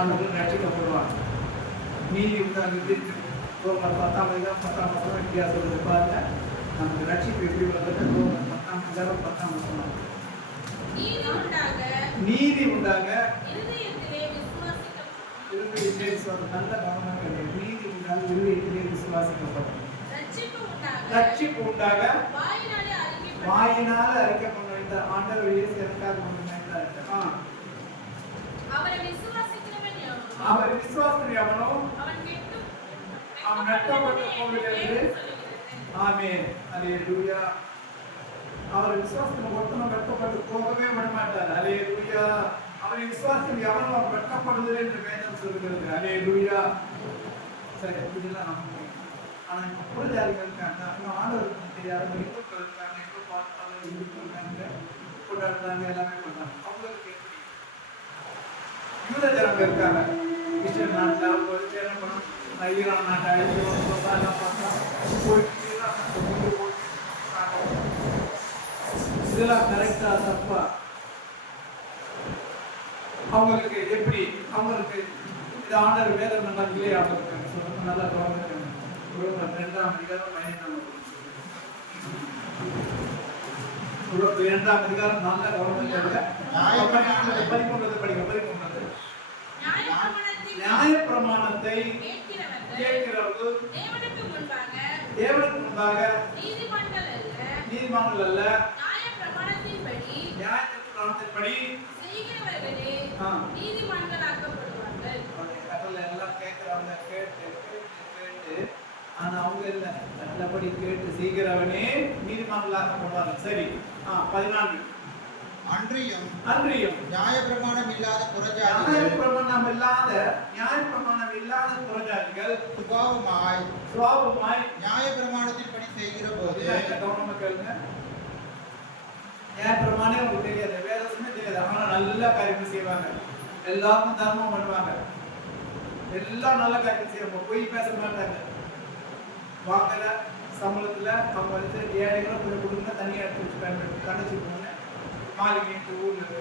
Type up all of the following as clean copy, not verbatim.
ஆண்டவர்கள் ரட்சிக்கப்படுவாங்க. நீதி உண்டாகுது. ரோமர் 10 வித்தியாசம் இருக்குது பாருங்க. நமக்கு ரட்சிப்பு எப்படி வந்தது? ரோமர் 10 நீதி உண்டாக இருதயத்திலே நல்ல கவனம் கிடையாது. நீதி உண்டாக இருதயத்திலே விசுவாசிக்கப்படும். ரட்சிப்பு உண்டாக வாயினால அறிக்கப்படும். இந்த ஆண்டவர் இயேசு எனக்காக நினைத்தார். அவர் விசுவாசிக்கிறவன் எவனோ அவன் வெட்கப்பட்டு போவதில்லை. ஆமென். அல்லேலூயா. அவர் விசுவாசம் ஒருத்தனும் வெட்கப்பட்டு போகவே விட மாட்டார். அல்லேலூயா. அவரை விசுவாசம் எவனோ அவன் வெட்கப்படுவதில்லை என்று வேதம் சொல்கிறது. அல்லேலூயா. சரி, இதெல்லாம் நம்ம ஆனா இப்ப புரிஞ்சாரிகள் இருக்காங்க. இன்னும் ஆண்டவருக்கு தெரியாத இந்துக்கள் இருக்காங்க. எங்க பார்த்தாலும் இந்துக்கள் இருக்காங்க, கொண்டாடுறாங்க, எல்லாமே பண்றாங்க. அவங்களுக்கு எப்படி யூத ஜனங்க இருக்காங்க. கிறிஸ்டியன் நாட்டில் அவங்க என்ன பண்ணணும், ஈரான் நாட்டை அழிக்கிறோம் பார்த்தா போயிட்டு இதெல்லாம் கரெக்டா தப்பா? அவங்களுக்கு எப்படி? அவங்களுக்கு இது ஆண்டர் வேதம் நல்லா இல்லையா? அவங்களுக்கு சொல்லுங்க, நல்லா கவனிக்கணும். 2ஆம் அதிகாரம் 2ஆம் அதிகாரம் நல்ல கவனிக்கணும். 13 படிங்க. நியாய பிரமாணத்தை கேட்கிறவர்கள் தேவனுக்கு முன்பாக நீதிமான்கள் அல்ல, நியாய பிரமாணத்தின்படி செய்கிறவர்களே நீதிமான்களாக்கப்படுவார்கள். எல்லாம் கேட்கிறவங்க கேட்டு ஆனா அவங்க இல்ல, நல்லபடி கேட்டு செய்கிறவனே நீதிமான்களாக்கப்படுவார்கள். சரி. 14 அன்றியும் நியாயப்பிரமாணம் இல்லாத புறஜாதிகள் சுபாவமாய் நியாயப்பிரமாணத்தின்படி செய்கிற போது நியாயப்பிரமாணம் உங்களுக்கு தெரியாது, வேதமே தெரியாது, ஆனா நல்ல காரியங்கள் செய்வாங்க. எல்லாருக்கும் தர்மம் பண்ணுவாங்க, எல்லாம் நல்ல காரியம் செய்வாங்க, பொய் பேச மாட்டாங்க. வாங்கல சம்பளத்துல அவங்க வந்து ஏழைகளை கொஞ்சம் கொடுங்க, தனியாக எடுத்து வச்சு பயன்படுத்தி தங்கச்சி போங்க மாளிகை ஊர்ல இருக்கு.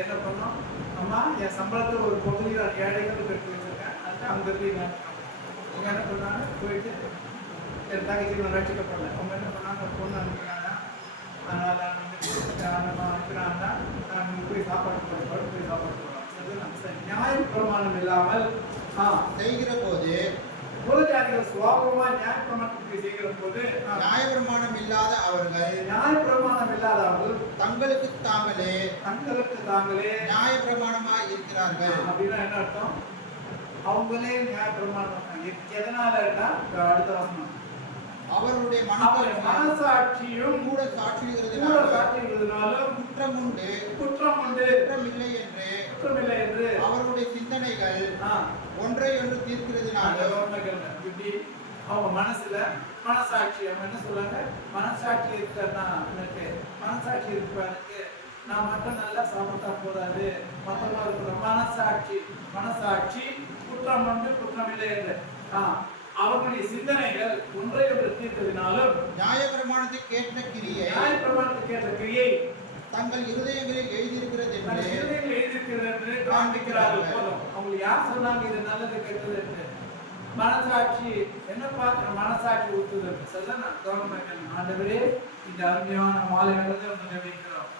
என்ன பண்ணோம், அம்மா என் சம்பளத்துல ஒரு பகுதி ஏழைகள் எடுத்து வச்சிருக்கேன், அது அங்க இருந்து அவங்க என்ன பண்ணாங்க, போயிட்டு என் தங்கச்சி நான் ரட்சிக்கப்படல. அவங்க என்ன பண்ணாங்க, பொண்ணு அனுப்பினாங்க, அதனால அனுப்பினாங்க, போய் சாப்பாடு போய் சாப்பாடு போடுறோம். சரி, நியாய பிரமாணம் இல்லாமல் செய்கிற போது புறஜாதிகள் சுபாவமாய் நியாயப்பிரமாணத்தை செய்கிற போது நியாயப்பிரமாணம் இல்லாத அவர்கள் தங்களுக்கு தாங்களே நியாயப்பிரமாணமாய் இருக்கிறார்கள். அப்படின்னா என்ன அர்த்தம்? அவங்களே நியாயப்பிரமாணம். எதனால அடுத்த வசனம், அவருடைய மனசாட்சியும் கூட சாட்சிகிறதுனாலும் குற்றமில்லை என்று அவருடைய சிந்தனைகள் ஒன்றை ஒன்று தீர்க்கிறதுனால அவங்க மனசுல மனசாட்சி, அவங்க என்ன சொல்றாங்க, மனசாட்சி இருக்கா, மனசாட்சி இருப்பாருக்கு, நான் மட்டும் நல்லா சாப்பிட்டா போதாது, மொத்தமா இருக்கிற மனசாட்சி குற்றமில்லை என்று அவர்களுடைய சிந்தனைகள் ஒன்றை ஒன்று தீர்த்ததினாலும் நியாயப்பிரமாணத்தை கேட்ட கிரியை தங்கள் இருதயங்களில் எழுதியிருக்கிறது என்று காண்பிக்கிறார்கள். அவங்க யார் சொன்னாங்க இது நல்லது கெட்டது என்று? மனசாட்சி என்ன பார்க்கிற மனசாட்சி ஊத்துதல். நான் கவர்மெண்ட் ஆண்டவரே இந்த அருமையான மாலை நடந்து நினைக்கிறோம்.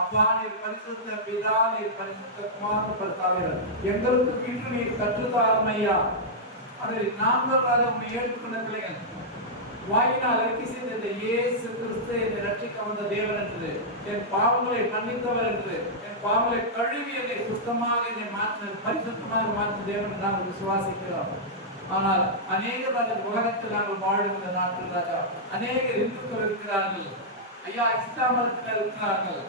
அப்பா நீர் பரிசுத்த பிதா, நீர் பரிசுத்த குமாரன் பரிசுத்தர், எங்களுக்கு இன்று நீர் கற்றுத்தாரும் ஐயா. அதை நாங்கள் உண்மை ஏற்றுக்கொண்ட பிள்ளைகள் வாயினால் அறிக்கை செய்த இயேசு கிறிஸ்து என்னை ரட்சிக்க வந்த தேவன் என்று, என் பாவங்களை மன்னித்தவர் என்று, என் பாவங்களை கழுவி என்னை சுத்தமாக என்னை மாற்றின பரிசுத்தமாக மாற்றின தேவன் நாங்கள் விசுவாசிக்கிறோம். ஆனால் அநேக உலகத்தில் நாங்கள் வாழுகிற நாட்டில் ராஜா அநேக இந்துக்கள் இருக்கிறார்கள் ஐயா, இஸ்லாம் மதத்தினர் இருக்கிறார்கள்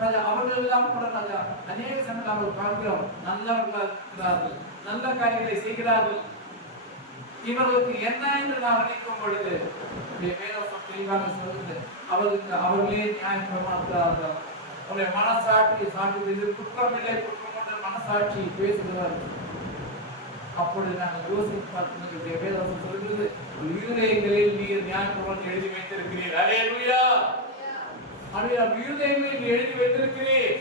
ராஜா, அவர்கள் எல்லாம் கூட ராஜா அநேக சமயம் நாங்கள் பார்க்கிறோம் நல்லவர்களாக இருக்கிறார்கள், நல்ல காரியங்களை செய்கிறார்கள். இவர்களுக்கு என்ன என்று நாம் நினைக்கும் பொழுது வேதம் தெளிவாக சொல்லுது, அவர்களே நியாயம் பிரமாணிக்கிறார்கள். அவருடைய மனசாட்சி சாட்சி குற்றமில்லை, குற்றம் கொண்ட மனசாட்சி பேசுகிறார்கள். அப்பொழுது நாங்கள் யோசித்து பார்த்து வேதம் சொல்கிறது, இருதயங்களில் நீர் நியாய பிரமாணத்தை எழுதி வைத்திருக்கிறீர். அல்லேலூயா. இருதயங்களில் எழுதி வைத்திருக்கிறீர்.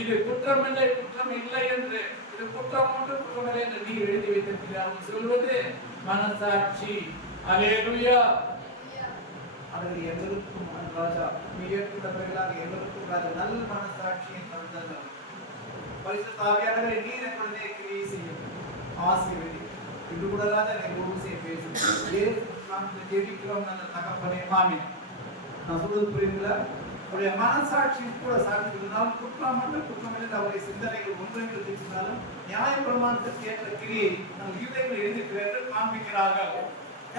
இது குற்றமில்லை குற்றம் இல்லை என்று, இது குற்றம் ஒன்று குற்றமில்லை என்று நீ எழுதி வைத்திருக்கிறார் சொல்வது மனசாட்சி. அல்லேலூயா. அது எங்களுக்கும் ராஜா மீட்கப்பட்டவர்களாக எங்களுக்கும் ராஜா நல்ல மனசாட்சியை தந்தவர். பரிசுத்த ஆவியானவரே நீர் எங்களுடைய கிரியை செய்யும் ஆசீர்வதி. இது கூட ராஜா எங்களோடு சேர்த்து பேசும். ஏன் நாம் ஜெபிக்கிறோம் அந்த தகப்பனே ஆமென். நான் சொல்றது புரியுங்களா? அவருடைய மனசாட்சி கூட சாட்சினாலும் குற்றம் அல்ல குற்றமில்லை அவருடைய சிந்தனைகள் ஒன்றென்று பேசினாலும் நியாயப்பிரமாணத்திற்கு ஏற்ற கிரியை நம் யூதர்கள் எழுதிக்கிறார்கள் காண்பிக்கிறார்கள்.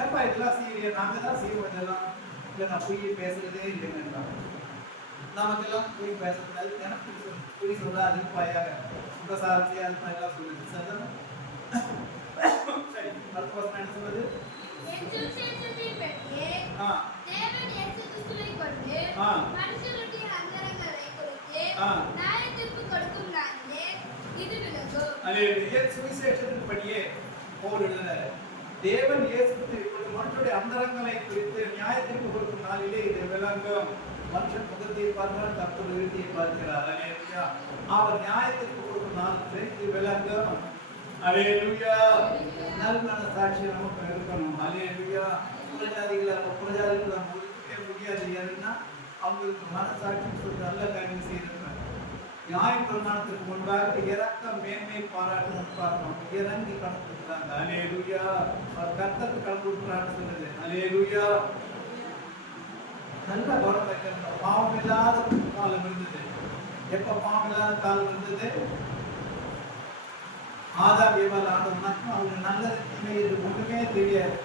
ஏப்பா இதெல்லாம் செய்ய நாங்கள் தான் செய்வோம் இதெல்லாம் இல்லை நான் பொய் பேசுறதே இல்லைங்க. நமக்கெல்லாம் பொய் பேசுறது எனக்கு பொய் சொல்ல அதிகப்பாயாக சுகசாரத்தை அது எல்லாம் சொல்லுது. சரிதான்? சரி அடுத்த வருஷம் என்ன சொல்லுது? சுவிசேஷத்தின்படியே பவுல் எழுதினார், தேவன் இயேசு கிறிஸ்து மனுஷனுடைய அந்தரங்களை குறித்து நியாயத்திற்கு கொடுக்கும் நாளிலே இது விளங்கும். மனுஷன் முகத்தை பார்த்தால் கர்த்தர் இறுதியை பார்க்கிறார். அல்லேலூயா. அவர் நியாயத்திற்கு கொடுக்கும் நாளிலே இது விளங்கும். அல்லேலூயா. நல்ல சாட்சி நமக்கு இருக்கணும். அல்லேலூயா. புரஜாதிகள் நம்ம ஒதுக்கவே முடியாது. ஏன்னா அவங்களுக்கு மனசாட்சி சொல்லி நல்ல காரியம் செய்யறாங்க. நியாய பிரமாணத்துக்கு முன்பாக இறக்கம் மேன்மை பாராட்டு முன்பாக இறங்கி கணக்குறாங்க. அல்லேலூயா. அவர் கர்த்தருக்கு கணக்கு கொடுக்குறான்னு சொல்லுது. அல்லேலூயா. நல்ல கவனம் வைக்கணும். பாவம் இல்லாத காலம் இருந்தது. எப்ப பாவம் இல்லாத காலம் இருந்தது? ஆதாம் ஏவாள் ஆண்டவனாக்கும் அவங்க நல்லது தீமை ஒன்றுமே தெரியாது.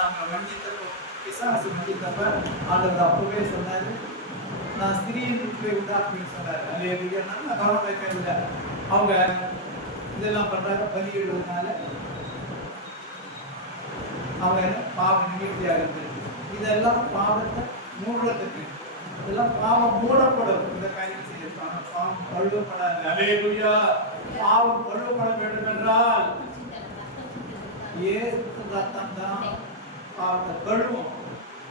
அவங்க வஞ்சித்தப்போ பிசாசு வஞ்சித்தப்ப ஆண்டவர் அப்பவே சொன்னாரு, நான் ஸ்திரீயின் உண்டாக்குன்னு சொன்னாரு. அல்லேலூயா. நல்லா கவனம் வைக்கல. அவங்க இதெல்லாம் பண்றாங்க பலியிடுவதனால அவங்க பாவம் நிகழ்ச்சியாக இருந்தது. இதெல்லாம் பாவத்தை மூடுறதுக்கு, இதெல்லாம் பாவம் மூடப்படும். இந்த காரியம் செய்யறாங்க. பாவம் கழுவப்படாது. அல்லேலூயா. பாவம் கழுவப்பட வேண்டும் என்றால் இயேசு ரத்தம் தான் பாவத்தை கழுவும்,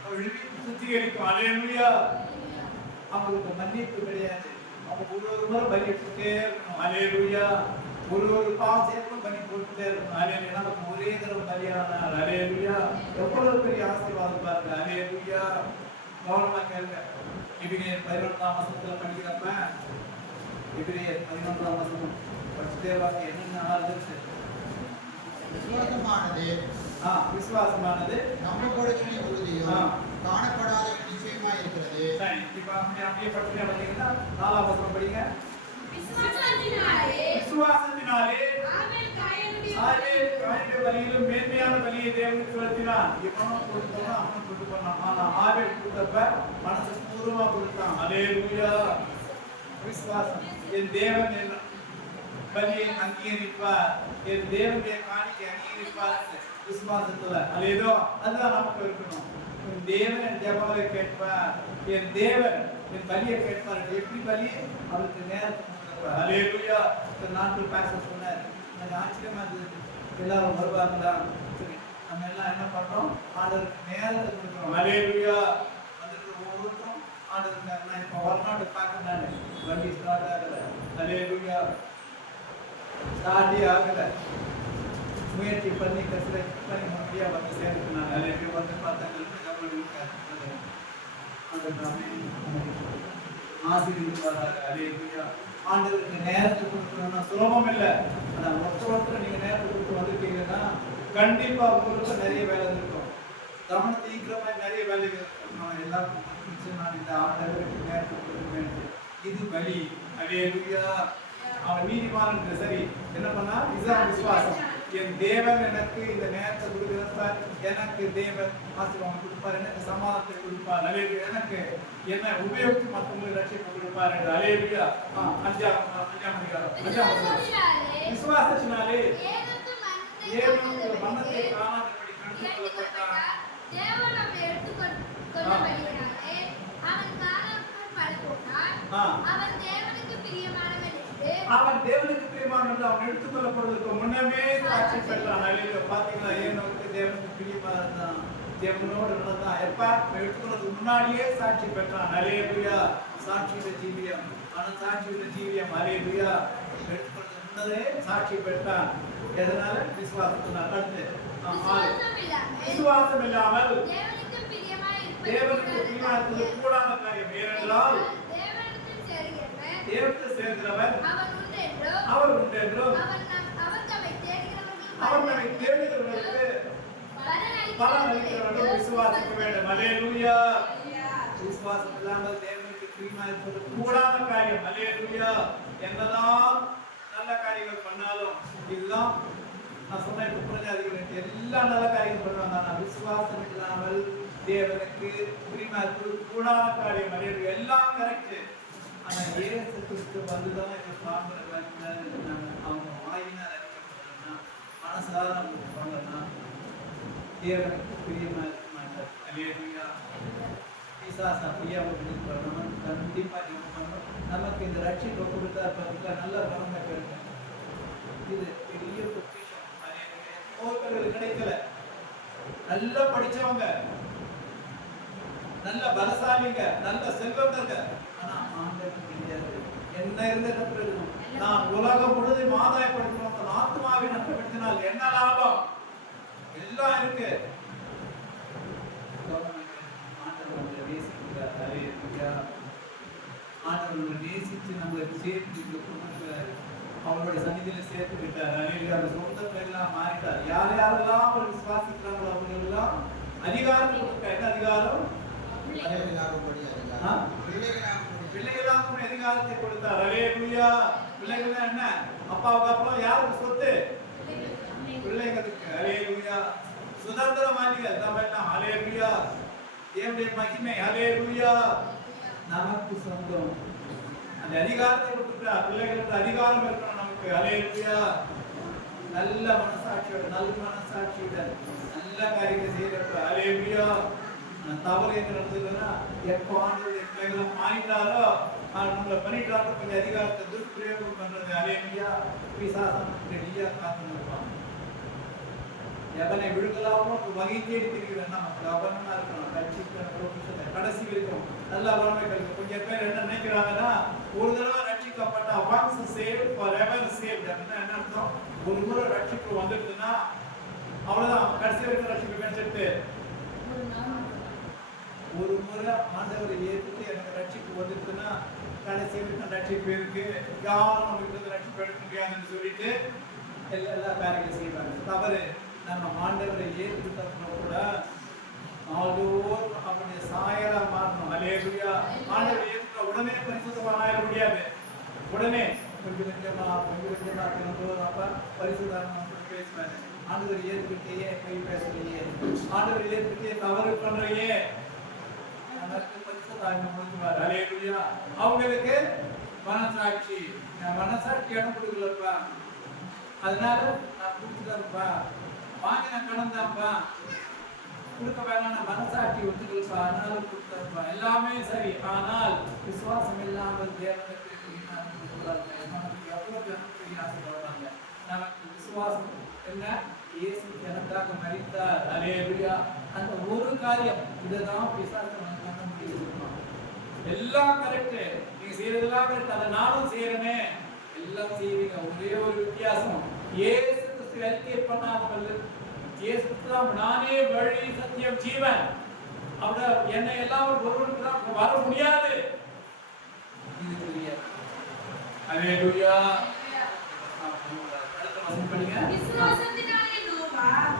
கழுவி சுத்திகரிக்கும். அல்லேலூயா. அவங்களுக்கு மன்னிப்பு கிடையாது. அவங்க ஒரு முறை பலி எடுத்துட்டே இருக்கணும். அல்லேலூயா. ஒரு பாவம் சேர்த்து பலி போட்டுட்டே இருக்கணும். அல்லேலூயா. நமக்கு ஒரே தடவை பலியானார். அல்லேலூயா. எவ்வளவு பெரிய ஆசீர்வாதம் பாருங்க. அல்லேலூயா. கவனமா கேளுங்க. எபிரேயர் 11ஆம் வசனத்துல படிக்கிறப்ப எபிரேயர் 11ஆம் வசனம் படிச்சுட்டே வாங்க. என்னென்ன ஆறுது? விசுவாசமானது நம்பப்படுகிற உறுதியும் காணப்படாத நிச்சயமாய் இருக்கிறது. சரி, இப்ப அப்படியே படிச்சுட்டே வந்தீங்கன்னா 4ஆம் வசனம் படிங்க. விசுவாசத்தினாலே காயனுடைய பலியிலும் மேன்மையான பலியை தேவனுக்கு செலுத்தினான். இவனும் கொடுத்தான், அவனும் கொண்டு போனான். ஆனா ஆபேல் கொடுத்தப்ப மனசு பூர்வமா கொடுத்தான். அல்லேலூயா. விசுவாசம். என் தேவன் என் பலியை அங்கீகரிப்பார், என் தேவனுடைய காணிக்கை அங்கீகரிப்பார் விசுவாசத்துல. அல்லேலூயா. அதுதான் நமக்கு இருக்கணும். என் தேவன் என் ஜெபங்களை கேட்பார், என் தேவன் என் பலியை கேட்பார். எப்படி பலி? அவருக்கு நேரத்துக்கு கொடுப்பார். அல்லேலூயா. நாட்கள் பேச சொன்னார். எனக்கு ஆச்சரியமா இருந்தது. எல்லாரும் வருவாங்களா? சரி, நம்ம எல்லாம் என்ன பண்றோம்? ஆண்டவருக்கு நேரத்தை கொடுக்குறோம். அல்லேலூயா. வந்துட்டு ஒவ்வொருத்தரும் ஆண்டவருக்கு நான் இப்ப வரநாட்டு பார்க்கறானே வண்டி ஸ்டார்ட் ஆகல. அல்லேலூயா. ஸ்டார்டே ஆகல. முயற்சி பண்ணி கசிலை பண்ணி முடியா வந்து சேர்த்துனாங்க. அல்லேலூயா. வந்து பார்த்தாங்களுக்கு ஆசீர்வதிப்பார்கள். அல்லேலூயா. ஆண்டவருக்கு நேரத்தை கொடுக்கணும்னா சுலபம் இல்லை. ஆனா ஒருத்தர் நீங்க நேரத்தை கொடுத்து வந்துட்டீங்கன்னா கண்டிப்பா உங்களுக்கு நிறைய வேலை இருக்கும். கவனத்தை ஈக்கிற மாதிரி நிறைய வேலைகள் இருக்கும். எல்லாருக்கும் நான் இந்த ஆண்டவருக்கு நேரத்தை கொடுக்க இது வழி. அல்லேலூயா. அவன் நீதிமான். சரி, என்ன பண்ணா? இதுதான் விசுவாசம். என் தேவன் எனக்கு இந்த நேரத்தை கொடுக்கிறார், எனக்கு தேவன் ஆசீர்வாதம் கொடுப்பார், எனக்கு சமாதானத்தை கொடுப்பார். அல்லேலூயா. எனக்கு என்ன உபயோகித்து மற்றவங்களுக்கு ரட்சிப்பு கொடுப்பார் என்று. அல்லேலூயா. 5ஆம் அதிகாரம் விசுவாசத்தினாலே தேவனுக்கு மரணத்தை காணாதபடி கண்டுக் கொள்ளப்பட்டார். அவன் தேவனுக்கு பிரியமானது அவன் எடுத்துக்கொள்ளப்படுவதற்கு முன்னமே சாட்சி பெற்றான். அல்லேலூயா. பாத்தீங்களா? ஏன் நமக்கு தேவனுக்கு பிரியமா இருந்தான், தேவனோடு இருந்தான். எப்ப எடுத்துக்கொள்றதுக்கு முன்னாடியே சாட்சி பெற்றான். அல்லேலூயா. சாட்சியுள்ள ஜீவியம், மனசாட்சியுள்ள ஜீவியம். ஹல்லேலூயா. எடுத்துக்கொள்றது முன்னரே சாட்சி பெற்றான். எதனால? விசுவாசத்தினால். அடுத்து விசுவாசம் இல்லாமல் தேவனுக்கு பிரியமாயிருப்பது கூடாத காரியம். ஏனென்றால் தேவனுக்கு சேர்கிறவன் அவர் உண்டு என்றும் அவர் நம்மை தேடுகிறவர்களுக்கு பலன் அளிக்கிறவர்களும் விசுவாசிக்க வேண்டும். ஹல்லேலூயா. விசுவாசம் இல்லாமல் தேவனுக்கு பிரியமாயிருப்பது கூடாத காரியம். ஹல்லேலூயா. என்னதான் நல்ல காரியங்கள் பண்ணாலும், இதுதான் நான் சொன்ன புறஜாதிகளுக்கு எல்லா நல்ல காரியங்கள் பண்ணுவாங்க, ஆனால் விசுவாசம் இல்லாமல் தேவனுக்கு பிரியமாயிருப்பது கூடாத காரியம். ஹல்லேலூயா. எல்லாம் கரெக்ட். ஆனா இயேசு கிறிஸ்து வந்துதான் இந்த பாவங்களை அவங்க வாயினால் அறிவிக்கப்படணும்னா, மனசார அவங்க பண்ணணும்னா தேவனுக்கு பிரியமா இருக்க மாட்டார். ஹல்லேலூயா. பிசாசு அப்படியே அவங்க பண்ணணும். கண்டிப்பா ஜெபம் பண்ணணும். நமக்கு இந்த ரட்சிப்பை கொடுத்தா பார்த்தீங்களா, நல்ல பலனை பெறுங்க. இது பெரிய பொக்கிஷம். ஹல்லேலூயா. கிடைக்கல. நல்லா படிச்சவங்க, நல்ல பலசாலிங்க, நல்ல செல்வந்தங்க, ஆனா ஆண்டவருக்கு தெரியாது. என்ன இருந்த பிரயோஜனம்? நான் உலகம் முழுவதும் ஆதாயப்படுத்தணும், ஆத்மாவை நஷ்டப்படுத்தினால் என்ன லாபம்? எல்லாம் இருக்கு. ஆண்டவரை நேசிக்கிறார். ஹல்லேலூயா. ஆண்டவரை நேசிச்சு நம்மளை சேர்த்து அவருடைய சன்னிதியில சேர்த்து விட்டார். ஹல்லேலூயா. அந்த சொந்தத்தை எல்லாம் மாறிட்டார். யார் யாரெல்லாம் அவர் விசுவாசிக்கிறாங்களோ அவங்க எல்லாம் அதிகாரம் கொடுக்க. என்ன அதிகாரம்? பிள்ளைகளாக அதிகாரத்தை கொடுத்தார். ஹல்லேலூயா. பிள்ளைகள் என்ன? அப்பாவுக்கு அப்புறம் யாருக்கு சொத்து? பிள்ளைகளுக்கு. ஹல்லேலூயா. சுதந்திரமானிகள் நம்ம எல்லாம். ஹல்லேலூயா. தேவனுடைய மகிமை. ஹல்லேலூயா. நமக்கு சொந்தம். அந்த அதிகாரத்தை கொடுத்துட்டார். பிள்ளைகளுக்கு அதிகாரம் இருக்கணும் நமக்கு. ஹல்லேலூயா. நல்ல மனசாட்சியோட, நல்ல மனசாட்சியுடன் நல்ல காரியத்தை செய்யறப்ப. ஹல்லேலூயா. தவறு எங்க நடந்ததுன்னா, எப்போ ஆண்டவருடைய பிள்ளைகளை மாறிட்டாரோ நம்மளை பண்ணிட்டாரோ கொஞ்சம் அதிகாரத்தை துஷ்பிரயோகம் பண்றது. ஹல்லேலூயா. பிசாசம் ரெடியா காத்து நிற்பான். எவனை விழுகலாமோ வகை தேடி திரிகிறேன்னா கவனமா இருக்கணும். ரட்சிக்க கடைசி வரைக்கும் நல்ல வளமை கிடைக்கும். கொஞ்சம் பேர் என்ன நினைக்கிறாங்கன்னா, ஒரு தடவை ரட்சிக்கப்பட்ட once saved forever saved அப்படின்னா என்ன அர்த்தம்? ஒரு முறை ரட்சிப்பு வந்துடுதுன்னா அவ்வளவுதான், கடைசி வரைக்கும் ரட்சிப்பு கிடைச்சிட்டு. ஒரு முறை ஆண்டவரை ஏற்றுட்டு எனக்கு ரட்சிப்பு வந்துடுதுன்னா கடைசி வரைக்கும் ரட்சிப்பு இருக்கு, யாரும் நமக்கு ரட்சிப்பு எடுக்க முடியாதுன்னு சொல்லிட்டு எல்லா காரியங்களும் செய்வாங்க. தவறு. நம்ம ஆண்டவரை ஏற்றுக்கிட்டோம்னா கூட நாள்தோறும் அவனுடைய சாயலா மாறணும். ஹல்லேலூயா. ஆண்டவரை ஏற்றுக்க உடனே பரிசுத்தமா ஆயிட முடியாது. உடனே கொஞ்சம் கொஞ்சமா தினந்தோறும் அப்ப பரிசுத்தம் பேசுவாரு. ஆண்டவரை ஏற்றுக்கிட்டே கை பேசலையே, ஆண்டவரை ஏற்றுக்கிட்டே தவறு பண்றையே, ஹல்லேலூயா. அவங்களுக்கு மனசாட்சி இடம் கொடுக்கலப்பா, அதனால நான் கொடுத்துட்டேன்ப்பா, வாங்கி நான் கடந்தாப்பா, கொடுக்க வேணாம் மனசாட்சி ஒத்துக்கலப்பா, அதனால கொடுத்தப்பா, எல்லாமே சரி. ஆனால் விசுவாசம் இல்லாமல் தேவனுக்கு ஆசைப்படுறாங்க. நமக்கு விசுவாசம் என்ன? இயேசு எனக்காக மரித்தார். ஹல்லேலூயா. அந்த ஒரு காரியம் இதுதான் பிசாசு பண்ண முடியும். எல்லாம் கரெக்ட், நீங்க செய்யறதெல்லாம் கரெக்ட், அதை நானும் செய்யறேனே, எல்லாம் செய்வீங்க. ஒரே ஒரு வித்தியாசம், இயேசு கிறிஸ்து அறிக்கை பண்ணாமல் இயேசு கிறிஸ்து நானே வழி சத்தியம் ஜீவன், அவட என்னை எல்லாம் ஒருவருக்கு வர முடியாது. இது தெரியாது. ஹல்லேலூயா.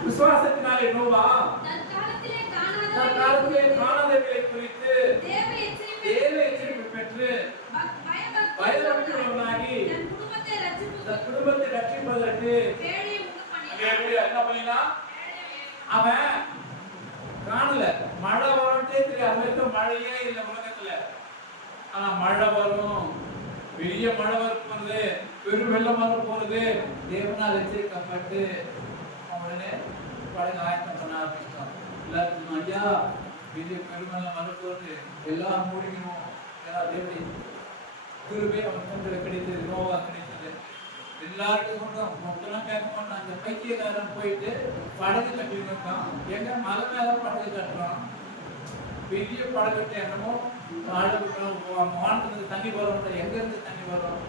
விசுவாசத்தினாலே நோவா தற்காலத்திலே காணாதவைகளை குறித்து தேவ எச்சரிப்பு பெற்று பயபக்தியுள்ளவனாகி தன் குடும்பத்தை ரட்சிப்பதற்கு என்ன பண்ணினா, அவன் காணல, மழை வரட்டே தெரியாது, மழையே இல்லை உலகத்துல. ஆனா மழை வரும், பெரிய மழை வருது, பெரும் வெள்ளம் வர போறது, தேவனால் எச்சரிக்கப்பட்டு உடனே படகு ஆயத்தம் பண்ண ஆரம்பிச்சிட்டான். எல்லாருக்கும் ஐயா பெரிய பெருமெல்லாம் வரப்போறது, எல்லாம் மூழ்கிடும். தேவடி குருவே அவன் கண்களை கிடைத்தது, நோவா கிடைத்தது. எல்லாருக்கும் சொல்றோம், மொத்தம் கேட்க மாட்டான். அந்த பைத்தியக்காரன் போயிட்டு படகு கட்டி இருக்கான். எங்க மலை மேல படகு கட்டுறான், பெரிய படகு என்னமோ வானத்துல தண்ணி வரும், எங்க இருந்து தண்ணி வரும்?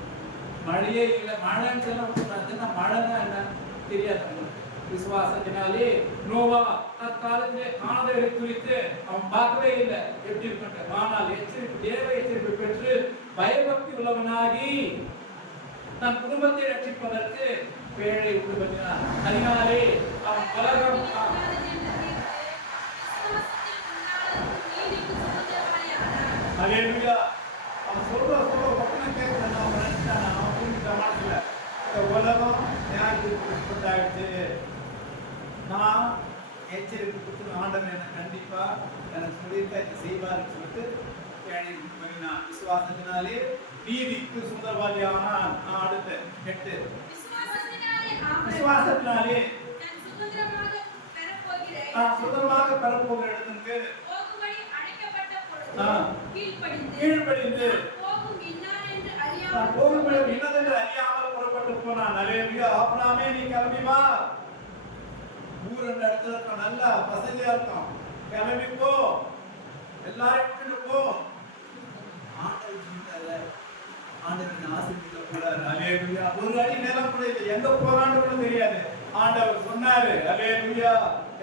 மழையே இல்லை. மழைன்னு சொன்னா மழைன்னா என்ன தெரியாது. விசுவாசத்தினாலே நோவா தற்காலத்திலே காணாதவரை குறித்து அவன் பார்க்கவே இல்லை எப்படி இருக்கின்ற. ஆனால் எச்சரிப்பு, தேவ எச்சரிப்பு பெற்று பயபக்தி உள்ளவனாகி தன் குடும்பத்தை ரட்சிப்பதற்கு பேழை குடும்பத்தினார். அதனாலே அவன் உலகம் அல்லேலூயா. அவன் சொல்ற பக்கம் கேட்கணும். அவன் நினைச்சான், அவன் புரிஞ்சுட்ட மனசுல இந்த உலகம் நியாயத்திற்கு உட்பட்டாயிடுச்சு. நான் எச்சரிப்பு கொடுத்து ஆண்டவன் என்ன கண்டிப்பா எனக்கு சொல்லியிருக்கா இதை செய்வார்னு சொல்லிட்டு விசுவாசத்தினாலே நீதிக்கு சுந்தரவாதியானான். அடுத்த 8 விசுவாசத்தினாலே நான் சுதந்திரமாக பெறப்போகிற இடத்துக்கு கீழ்ப்படிந்து போகும்படி இன்னதென்று அறியாமல் புறப்பட்டு போனான். அல்லேலூயா. ஆபிரகாமே நீ கிளம்பி வா. ஊர் அந்த இடத்துல இருக்க நல்லா வசதியா இருக்கும். கிளம்பி போ, எல்லாரும் விட்டுட்டு போ. ஆண்டவன் ஆசீர்வதிக்க போறாரு. அல்லேலூயா. ஒரு அடி நேரம் கூட இல்லை, எங்க போறான்னு கூட தெரியாது. ஆண்டவர் சொன்னாரு. அல்லேலூயா.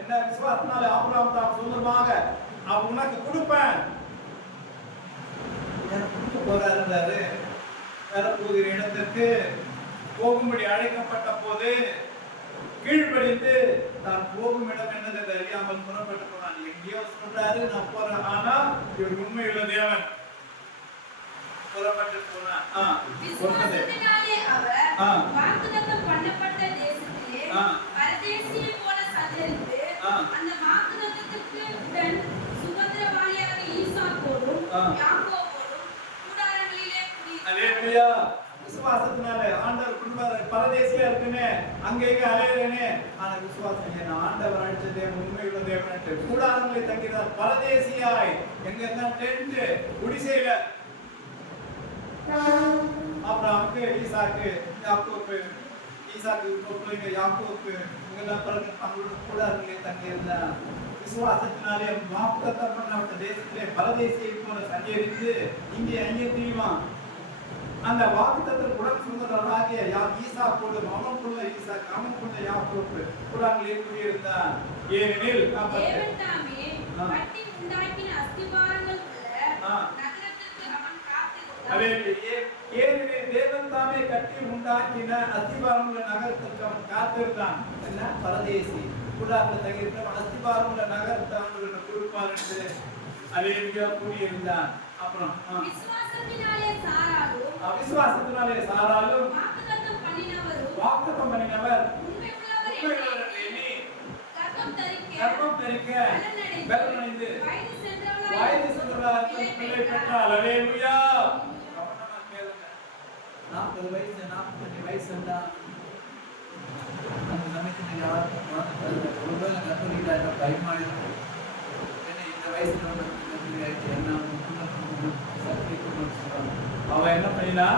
என்ன விசுவாசத்தினால ஆபிரகாம் தான் சொந்தமாக அவன் உனக்கு கொடுப்பேன் போறாரு. வரப்போகிற இடத்திற்கு போகும்படி அழைக்கப்பட்ட போது கீழ்ப்படிந்து தான் போகும் இடம் என்னது அறியாமல் புறப்பட்டு போனான். எங்கேயோ சொல்றாரு நான் போறேன், ஆனா இவர் உண்மையுள்ள தேவன். புறப்பட்டு போனான். விசுவாசத்தினாலே அவர் வாக்குத்தத்தம் பண்ணப்பட்ட தேசத்திலே பரதேசியை போல சஞ்சரித்து அந்த வாக்குத்தத்தத்துக்கு உடன் சுதந்திரவாளியாக ஈசாக்கோடும் யாக்கோபோடும் கூடாரங்களிலே குடியிருந்தார். அல்லேலூயா. விசுவாசத்தினால ஆண்டவர் குடும்பம் பரதேசியா இருக்குன்னு அங்கே அலையிறேனே, ஆனா விசுவாசம் என்ன ஆண்டவர் அழைச்ச தேவன் உண்மையுள்ள தேவன். கூடாரங்களை தங்கிறார் பரதேசியாய். எங்க இருந்தா டென்ட் குடிசையில. ஆபிரகாமுக்கு ஈசாக்கு யாக்கோபு, ஈசாக்கு பிள்ளைங்க யாக்கோபு இவங்கெல்லாம் பிறகு அவங்களோட கூடாரங்களை தங்கியிருந்தார். விசுவாசத்தினாலே வாக்குத்தத்தம் பண்ணப்பட்ட தேசத்திலே பரதேசியை போல சஞ்சரித்து இங்கே அங்கே தீவான். அந்த வாக்குத்தத்தம் உடன் சுந்தரராகிய ஈசாக்கோடு அவனுக்குள்ள ஈசாக்கு அவனுக்குள்ள யாக்கோபு கூடாரங்களிலே குடியிருந்தான். ஏனெனில் தேவன் தாமே கட்டி உண்டாக்கின அஸ்திபாரங்கள் உள்ள நகரத்துக்கு அவன் காத்திருந்தான். ஏனெனில் தேவன் தாமே கட்டி உண்டாக்கின அஸ்திபாரமுள்ள நகரத்துக்கு அவன் காத்திருந்தான். என்ன பரதேசி கூடாரத்தில் தங்கியிருக்க அஸ்திபாரமுள்ள நகரத்தை அவங்களுக்கு கொடுப்பார் என்று அல்லேலூயா கூறியிருந்தான். அப்புறம் விசுவாசத்தினாலே சாராலும் வாக்குத்தத்தம் பண்ணினவர் உண்மையுள்ளவர் எண்ணி கர்ப்பம் தரிக்க பலனடைந்து வயது சென்றவளாக பிள்ளை பெற்றாள். அல்லேலூயா. 40 வயசு 45 வயசு இருந்தா அந்த சமயத்துல யாரும் ஒருவேளை கத்தோலிக்கா பயமா இருக்கும். ஏன்னா இந்த வயசுல என்ன அவ என்ன பண்ணினா,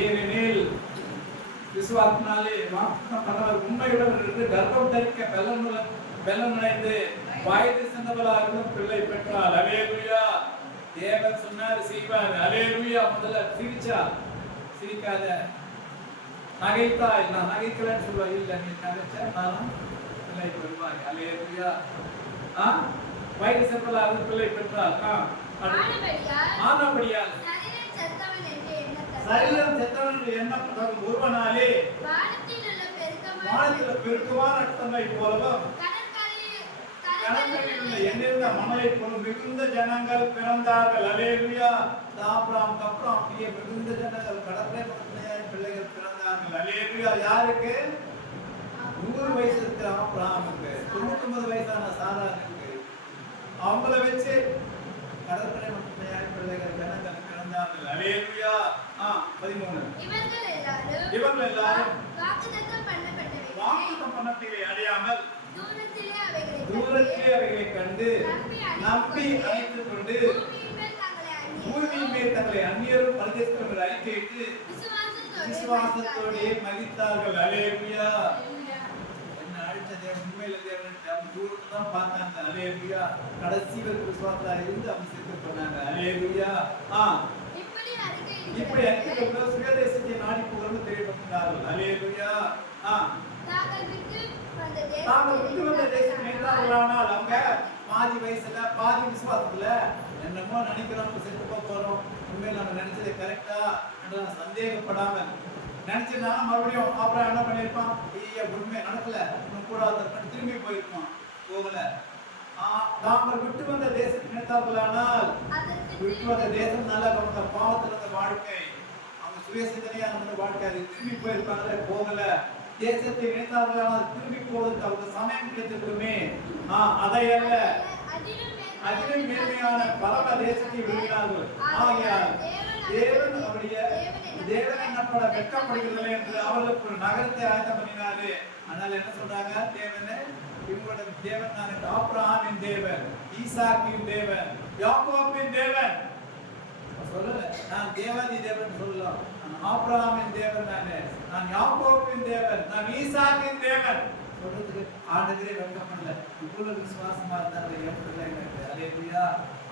ஏனெனில் விசுவாசத்தினாலே வாக்குத்தத்தம் உண்மையுடன் இருந்து கர்ப்பம் தரிக்க பலனடைந்து வயது சென்றவளாக பிள்ளை பெற்றாள். அல்லேலூயா. தேவன் சொன்னார் செய்வார். அல்லேலூயா. முதல்ல சிரிச்சா, சிரிக்காத. நகைத்தாய், நான் நகைக்கிறேன்னு சொல்லுவா. இல்ல நீ நகைச்சா நானும் பிள்ளை பெறுவாய். அல்லேலூயா. வயது சென்றவளாக பிள்ளை பெற்றாள். ஆனபடியால் சரீரம் செத்தவன் என்று எண்ணப்பட்டவன் ஒருவனாலே வானத்தில் பெருக்கமான தன்மை போலவும் கடற்கரையில் உள்ள எண்ணிருந்த மணலை போல மிகுந்த ஜனங்கள் பிறந்தார்கள். அல்லேலூயா. ஆபிரகாமுக்கு அப்புறம் அப்படியே மிகுந்த ஜனங்கள் கடற்கரை பக்கத்திலே பிள்ளைகள் பிறந்தார்கள். அல்லேலூயா. யாருக்கு? 100 வயசு இருக்கிற ஆபிரகாமுக்கு 99 வயசான சாராருக்கு அவங்கள வச்சு கடற்கரை பக்கத்திலே பிள்ளைகள் ஜனங்கள் பிறந்தார்கள். அல்லேலூயா. 13 இவர்கள் எல்லாரும் வாக்குத்தத்தம் பண்ணப்பட்டவை அறியாமல் தூரத்திலே அவைகளை கண்டு நம்பி அழைத்துக் கொண்டு பூமியின் மேல் தங்களை அந்நியரும் பரதேசிகளும் அறிக்கையிட்டு விசுவாசத்தோடே மகிழ்ந்தார்கள். அல்லேலூயா. என்ன அழைத்த தேவன் உண்மையில தேவன் அவங்க தூரத்துல தான் பார்த்தாங்க. அல்லேலூயா. கடைசி வரைக்கும் விசுவாசத்தா இருந்து அவங்க சேர்த்து பண்ணாங்க. அல்லேலூயா. இப்படி அறிக்கையிட்ட சுயதேசத்தை நாடி போகிறோம்னு தெரியப்படுத்தினார்கள். அல்லேலூயா. தாங்கள் விட்டு வந்த தேசம் நின்றார்களானால் அவங்க பாதி வயசுல பாதி விசுவாசத்துல என்னமோ நினைக்கிறோம் செத்து போறோம், உண்மையில நம்ம நினைச்சது கரெக்டா என்று சந்தேகப்படாம நினைச்சதுனா மறுபடியும் அப்புறம் என்ன பண்ணிருப்பான், உண்மை நடக்கல இன்னும் கூட திரும்பி போயிருப்பான், போகல. தாங்கள் விட்டு வந்த தேசத்தை நினைத்தார்களானால் விட்டு வந்த தேசம் நல்ல பாவத்துல இருந்த வாழ்க்கை, அவங்க சுயசிந்தனையா இருந்த வாழ்க்கை, அது திரும்பி போயிருப்பாங்களே போகல. தேசத்தை நினைத்தார்களானால் திரும்பி போவதற்கு அவங்க சமயம் கிடைத்திருக்குமே. அதையல்ல அதிலும் மேன்மையான பரம தேசத்தை விரும்பினார்கள். ஆகையால் தேவன் அவருடைய தேவன் என்னப்பட வெட்கப்படுகிறதில்லை என்று அவர்களுக்கு ஒரு நகரத்தை ஆயத்தம் பண்ணினாரு. அதனால என்ன சொல்றாங்க, தேவனே இவங்களோட தேவன் நான் ஆபிரகாமின் தேவன், ஈசாக்கின் தேவன், யாக்கோபின் தேவன் சொல்லல. நான் தேவாதி தேவன் சொல்லலாம். நான் ஆபிரகாமின் தேவன், நான் யாக்கோபின் தேவன், நான் ஈசாக்கின் தேவன் சொல்றதுக்கு ஆண்டவரே வெட்கப்படல. இவ்வளவு விசுவாசமா இருந்தாங்க எனக்கு. அல்லேலூயா.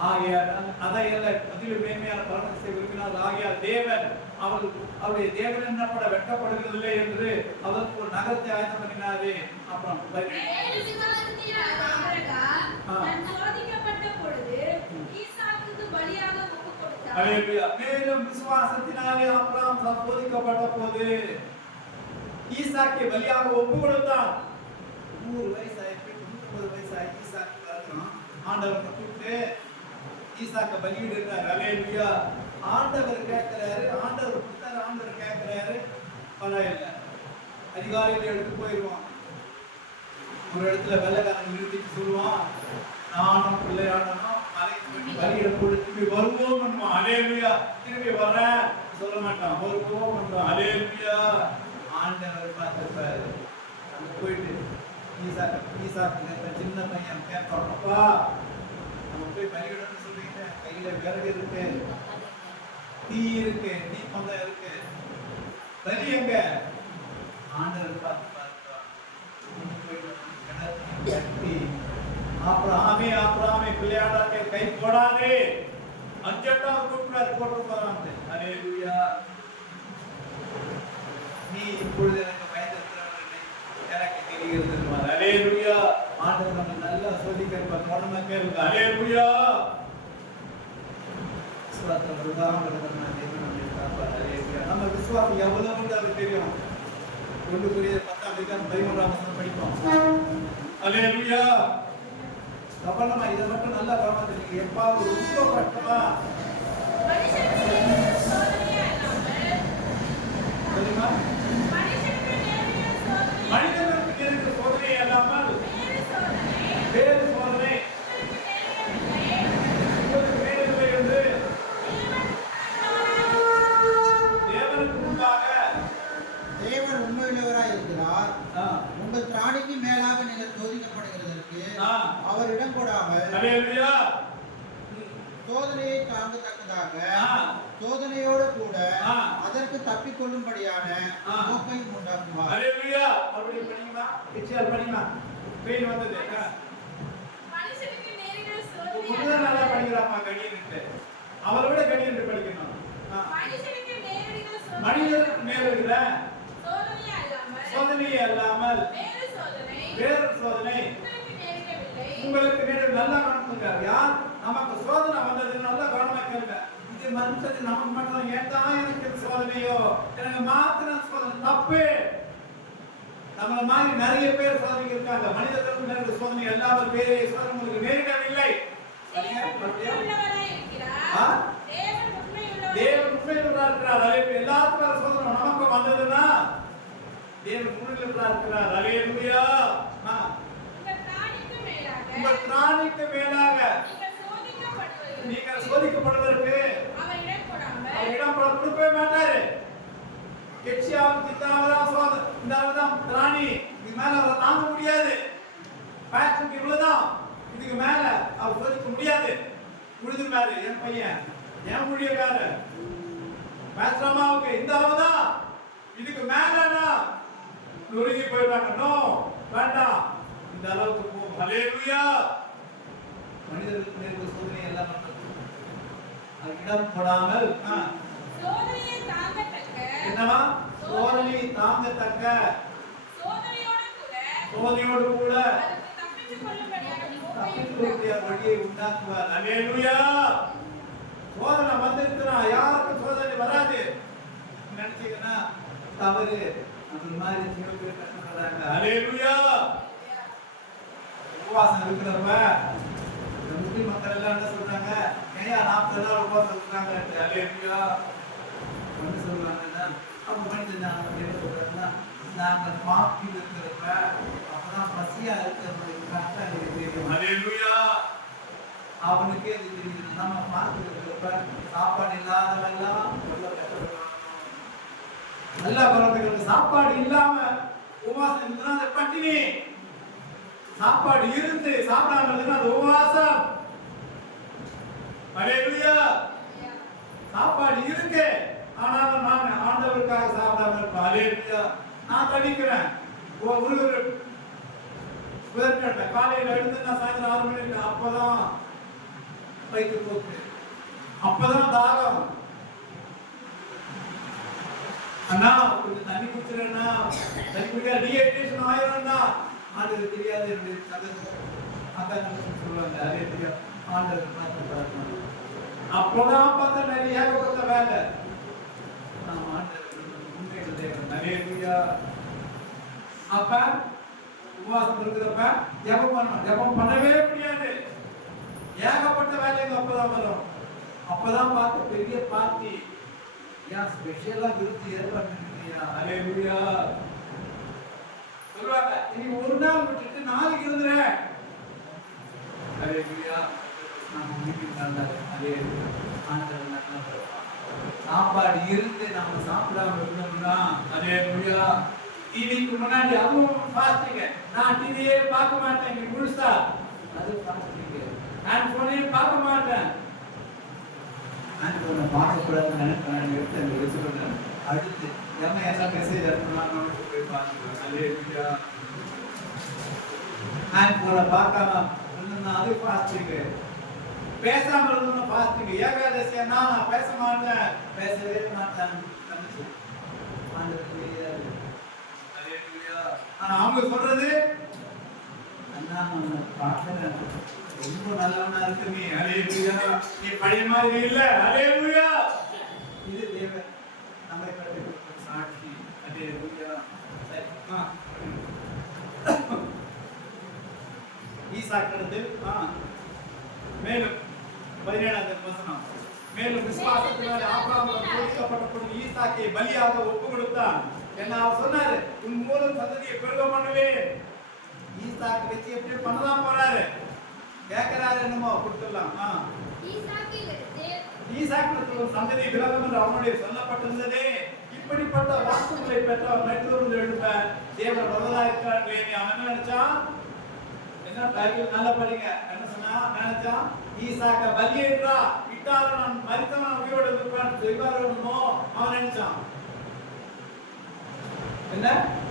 ஆகையால் அதையல்ல அதிலும் மேன்மையான பரமத்தை விரும்பினார். ஆகையால் தேவன் அவருடைய தேவன் என்னப்பட வெட்கப்படுகிறதில்லை என்று அவருக்கு ஒரு நகரத்தை ஆயத்தம் பண்ணினாரு. அப்புறம் மேலும் விசுவாசத்தினாலே ஆபிரகாம் சோதிக்கப்பட்ட போது ஈசாக்கை பலியாக ஒப்பு கொடுத்தான். 100 வயசு ஆயிட்டு 99 வயசு ஆகி ஈசாக்கு வரணும். ஆண்டவர் கூப்பிட்டு ஈசாக்கை பலியிடுறாரு. அல்லேலூயா. ஆண்டவர் கேட்கிறாரு, ஆண்டவர் கொடுத்தாரு, ஆண்டவர் கேட்கிறாரு. பரவாயில்லை, அதிகாலையில் எடுத்து போயிடுவான். ஒரு இடத்துல வெள்ளக்காரன் நிறுத்திட்டு சொல்லுவான், நானும் பிள்ளையாடனும் பலியிட திரும்பி வருவோம் பண்ணுவான். அல்லேலூயா. திரும்பி வர சொல்ல மாட்டான், வருவோம் பண்ணுவான். அல்லேலூயா. ஆண்டவர் பார்த்திருப்பாரு. அங்க போயிட்டு ஈசாக்கு சின்ன பையன் கேட்பான், அப்பா நம்ம போய் பலியிடணும்னு சொல்றீங்க, கையில விறகு இருக்கு, தீ இருக்கு, தீ பந்தம் இருக்கு, பலி எங்க? ஆண்டவர் பார்த்து கட்டி ஆபிரகாமே பிள்ளையாடாக்கே கை போடாதே, அஞ்சட்டாவது கூப்பிடாரு, போட்டு போறான். அல்லேலூயா. நீ இப்பொழுது எனக்கு பயந்திருக்கிறவர்கள் எனக்கு தெரிகிறது. அல்லேலூயா. ஆண்டவர் நம்ம நல்லா சொல்லிக்கிறப்ப தொடர்ந்து கேளுங்க. அல்லேலூயா. விசுவாசம் விடாமல் இருக்கிறது தேவன் நம்மை காப்பார். அல்லேலூயா. நம்ம விசுவாசம் எவ்வளவு அவருக்கு தெரியும். 1 கொரிந்தியர் 10:13 படிப்போம். அல்லேலூயா. கவனமா இதை மட்டும் நல்லா கவனிச்சுங்க. எப்பாவது ரொம்ப கஷ்டமா தெரியுமா, மனிதர்களுக்கு இருக்கிற சோதனை அல்லாமல் வேறு சோதனை உங்களுக்கு வேறில்லை என்று தேவனுக்கு முன்பாக தேவன் உண்மையுள்ளவராய் இருக்கிறார். உங்கள் திராணிக்கு மேலாக நீங்கள் சோதிக்கப்படுகிறதற்கு அவர் இடம் கொடாமல் சோதனையை தாங்கத்தக்கதாக சோதனையோடு கூட அதற்கு தப்பிக்கொள்ளும்படியான நோக்கையும் உண்டாக்குவார். அல்லேலூயா. மறுபடியும் படிங்க, பிச்சையால் படிங்க. பெயின் வந்தது. மனுஷனுக்கு நேரிட சோதனை முதல்ல நல்லா படிக்கறாமா கடியன்ட்டு. அவரை விட கடியன்ட்டு படிக்கணும். மனுஷனுக்கு நேரிட சோதனை மனிதனுக்கு நேரிடுற சோதனை அல்லாமல் வேறு சோதனை உங்களுக்கு நேரிட நல்லா கவனிச்சுங்க. யார் நமக்கு சோதனை வந்தது நல்லா கவனிச்சுங்க. இது மனுஷது நமக்கு மட்டும் ஏன்டா எனக்கு சோதனையோ, எனக்கு மாத்திரம் சோதனை தப்பு. நம்மள மாதிரி நிறைய பேர் சோதனை இருக்காங்க. மனிதர்களுக்கு நேரிட சோதனை எல்லாரும் வேறு சோதனை உங்களுக்கு நேரிடவில்லை. தேவன் உண்மையுள்ளவராக இருக்கிறார். எல்லாத்துக்கும் சோதனை நமக்கு வந்ததுன்னா தேவன் உண்மையுள்ளவராக இருக்கிறார். அல்லேலூயா. உங்கள் திராணிக்கு மேலாக நீங்கள் சோதிக்கப்படுவதற்கு அவர் இடம் கொடுக்கவே மாட்டாரு. கெட்சியாவும் திட்டாவதான் சோதனை, இந்த அளவுதான் திராணி, இதுக்கு மேல அவரை தாங்க முடியாது. பேச்சுக்கு இவ்வளவுதான், இதுக்கு மேல அவர் சோதிக்க முடியாது. முடிஞ்சிருக்காரு என் பையன், என் ஊழியக்காரர் பேசுறமாவுக்கு இந்த அளவுதான், இதுக்கு மேலனா நொறுங்கி போயிடுறாங்க. நோ, வேண்டாம், இந்த அளவுக்கு போ. ஹல்லேலூயா. மனிதர்களுக்கு நேர்ந்த சோதனை எல்லாம் அது இடம் போடாமல் சோதனையை தாங்கத்தக்க என்னவா சோதனை தாங்கத்தக்க சோதனையோடு கூட அதற்கு தப்பித்துக் கொள்ளும்படியான தப்பித்துக்கொள்ளும்படியான வழியை உண்டாக்குவார். ஹல்லேலூயா. சோதனை வந்திருக்குன்னா யாருக்கும் சோதனை வராது நினைச்சீங்கன்னா தவறு. அந்த மாதிரி சில பேர் கஷ்டப்படுறாங்க. ஹல்லேலூயா. உபவாசம் இருக்கிறப்ப இந்த முஸ்லிம் மக்கள் எல்லாம் என்ன சொல்றாங்க, ஏயா 40 நாள் உபவாசம் இருக்கிறாங்க. ஹல்லேலூயா. என்ன சொல்றாங்கன்னா அவங்க மனித ஞானம் என்ன சொல்றாங்கன்னா, நாங்க பாப்பில் இருக்கிறப்ப அப்பதான் பசியா இருக்கிறது கரெக்டா எனக்கு தெரியும். ஹல்லேலூயா. அவனுக்கே அது தெரியுது. நம்ம பார்த்து இருக்கிறப்ப சாப்பாடு இல்லாதவெல்லாம் நல்ல குழந்தைகளுக்கு சாப்பாடு இல்லாம உபவாசம் இருந்தா அது பட்டினி. சாப்பாடு இருந்து சாப்பிடாம இருந்தா அது உபவாசம். ஹல்லேலூயா. சாப்பாடு இருக்கு ஆனாலும் நான் ஆண்டவருக்காக சாப்பிடாம இருப்பேன். ஹல்லேலூயா. நான் தவிக்கிறேன். ஒரு புதன்கிழமை காலையில எழுந்து நான் சாயந்தரம் 6 மணிக்கு அப்பதான் பைக்கு போக்கு, அப்பதான் தாகம். அண்ணா கொஞ்சம் தண்ணி குடிச்சிடறேன்னா தண்ணி குடிக்க டீஹைட்ரேஷன் ஆயிடும்னா ஆண்டவர் தெரியாது. என்னுடைய அதான் சொல்லுவாங்க. அதே தெரியும் ஆண்டவர். அப்போதான் பார்த்தா நிறைய ஏகப்பட்ட வேலை. நாம் ஆண்டவர் உண்மைகள் தேவன். ஹல்லேலூயா. அப்ப உபவாசம் இருக்கிறப்ப ஜெபம் பண்ணணும். ஜெபம் பண்ணவே முடியாது. ஏகப்பட்ட வேலைங்க அப்பதான் வரும். அப்பதான் பார்த்து பெரிய பார்ட்டி ஏன் ஸ்பெஷலா விருத்தி ஏற்படுத்தியா. ஹல்லேலூயா. சொல்லுவாங்க இன்னைக்கு ஒரு நாள் விட்டுட்டு நாளைக்கு இருந்துறேன். ஹல்லேலூயா. நம்ம வீட்டுக்கு நல்லது. ஹல்லேலூயா. ஆண்டவர் சாப்பாடு இருந்து நம்ம சாப்பிடாம இருந்தோம்னா ஹல்லேலூயா. டிவிக்கு முன்னாடி அதுவும் ஃபாஸ்டிங். நான் டிவியே பார்க்க மாட்டேன். இங்க முழுசா அது ஃபாஸ்டிங். நான் போனே பார்க்க மாட்டேன். நான் போன பார்க்க கூடாதுன்னு நினைப்பேன். எடுத்து அந்த வச்சுக்கிறேன். அடுத்து என்ன மெசேஜ் அனுப்புனாலும் போய் பார்த்துக்கிறேன். ஹல்லேலூயா. நான் போன பார்க்காம இருந்தேன்னா அது ஃபாஸ்டிங். பேசாம இருந்தோம்னா ஃபாஸ்டிங். ஏகாதசியா நான் பேச மாட்டேன், பேசவே மாட்டேன். ஆனா அவங்க சொல்றது அண்ணா பார்க்கிறேன் ரொம்ப நல்லவனா இருக்கு நீ. ஹல்லேலூயா. நீ பழைய மாதிரி இல்ல. ஹல்லேலூயா. இது தேவன் நம்மை பற்றி சாட்சி. ஹல்லேலூயா. ஈசாக்கிடத்து மேலும் 17ஆம் வசனம். மேலும் விசுவாசத்தினாலே ஆபிரகாம் கொடுக்கப்பட்ட பொழுது ஈசாக்கை பலியாக ஒப்பு கொடுத்தான். என்ன அவர் சொன்னாரு, உன் மூலம் சந்ததியை பெருக பண்ணுவேன். ஈசாக்கு வச்சு எப்படி பண்ணலாம் போறாரு. கேட்கிறாரு என்னமோ கொடுத்துடலாம். ஈசாக்கு சந்ததி விலகும் என்று அவனுடைய சொல்லப்பட்டிருந்ததே. இப்படிப்பட்ட வாக்குகளை பெற்ற மற்றொரு எழுப்ப தேவன் வரதா இருக்கிறார். அவன் என்ன நினைச்சான், என்ன பைபிள் நல்ல படிங்க. என்ன சொன்னா நினைச்சான், ஈசாக்க பலியேற்றா விட்டாலும் நான் மரித்தவன் உயிரோடு இருப்பேன் செய்வாரோ அவன் நினைச்சான். என்ன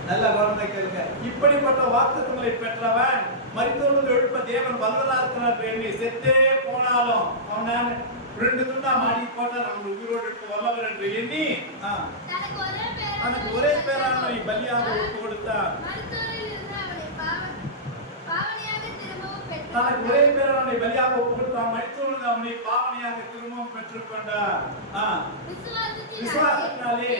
நல்ல கவனத்தை கேளுங்க. இப்படிப்பட்ட வாக்குத்தத்தங்களை பெற்றவன் மரித்தோடு எழுப்ப தேவன் வல்லவரா இருக்கிறார் என்று செத்தே போனாலும் அவன் 2 துண்டா மாடி போட்டால் அவன் உயிரோடு எழுப்ப வல்லவர் என்று எண்ணி தனக்கு ஒரே பேரானவனை பலியாக ஒப்பு கொடுத்தார். தனக்கு ஒரே பேரானவனை பலியாக ஒப்பு கொடுத்தார். மரித்தோடு அவனை பாவனையாக திரும்பவும் பெற்றுக்கொண்டார். விசுவாசத்தினாலே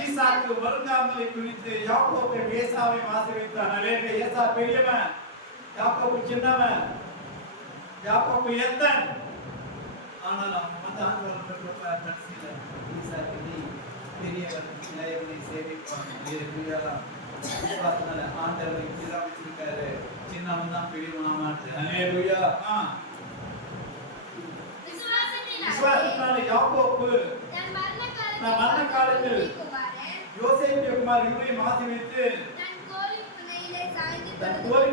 ஈசாக்கு வருங்காலங்களை குறித்து யாக்கோபை ஏசாவை ஆசீர்வதித்தான். ஹல்லேலூயா. ஏசா பெரியவன், யாக்கோபு சின்னவன். யாக்கோபு எத்தன். ஆனால் அவன் ஆண்டவர் பெற்ற கடைசியில ஈசாக்கு நீ பெரியவன், இளையவனை சேவிப்பான். ஹல்லேலூயா. விசுவாசத்தினால ஆண்டவர் இப்படிதான் வச்சிருக்காரு. சின்னவன் தான் பெரியவனா மாட்டு. ஹல்லேலூயா. விசுவாசத்தினால யாக்கோபு நான் மரண காலத்தில் யோசேப்பு குமார் இவரையும் ஆசீர்வதித்து தன் கோலின்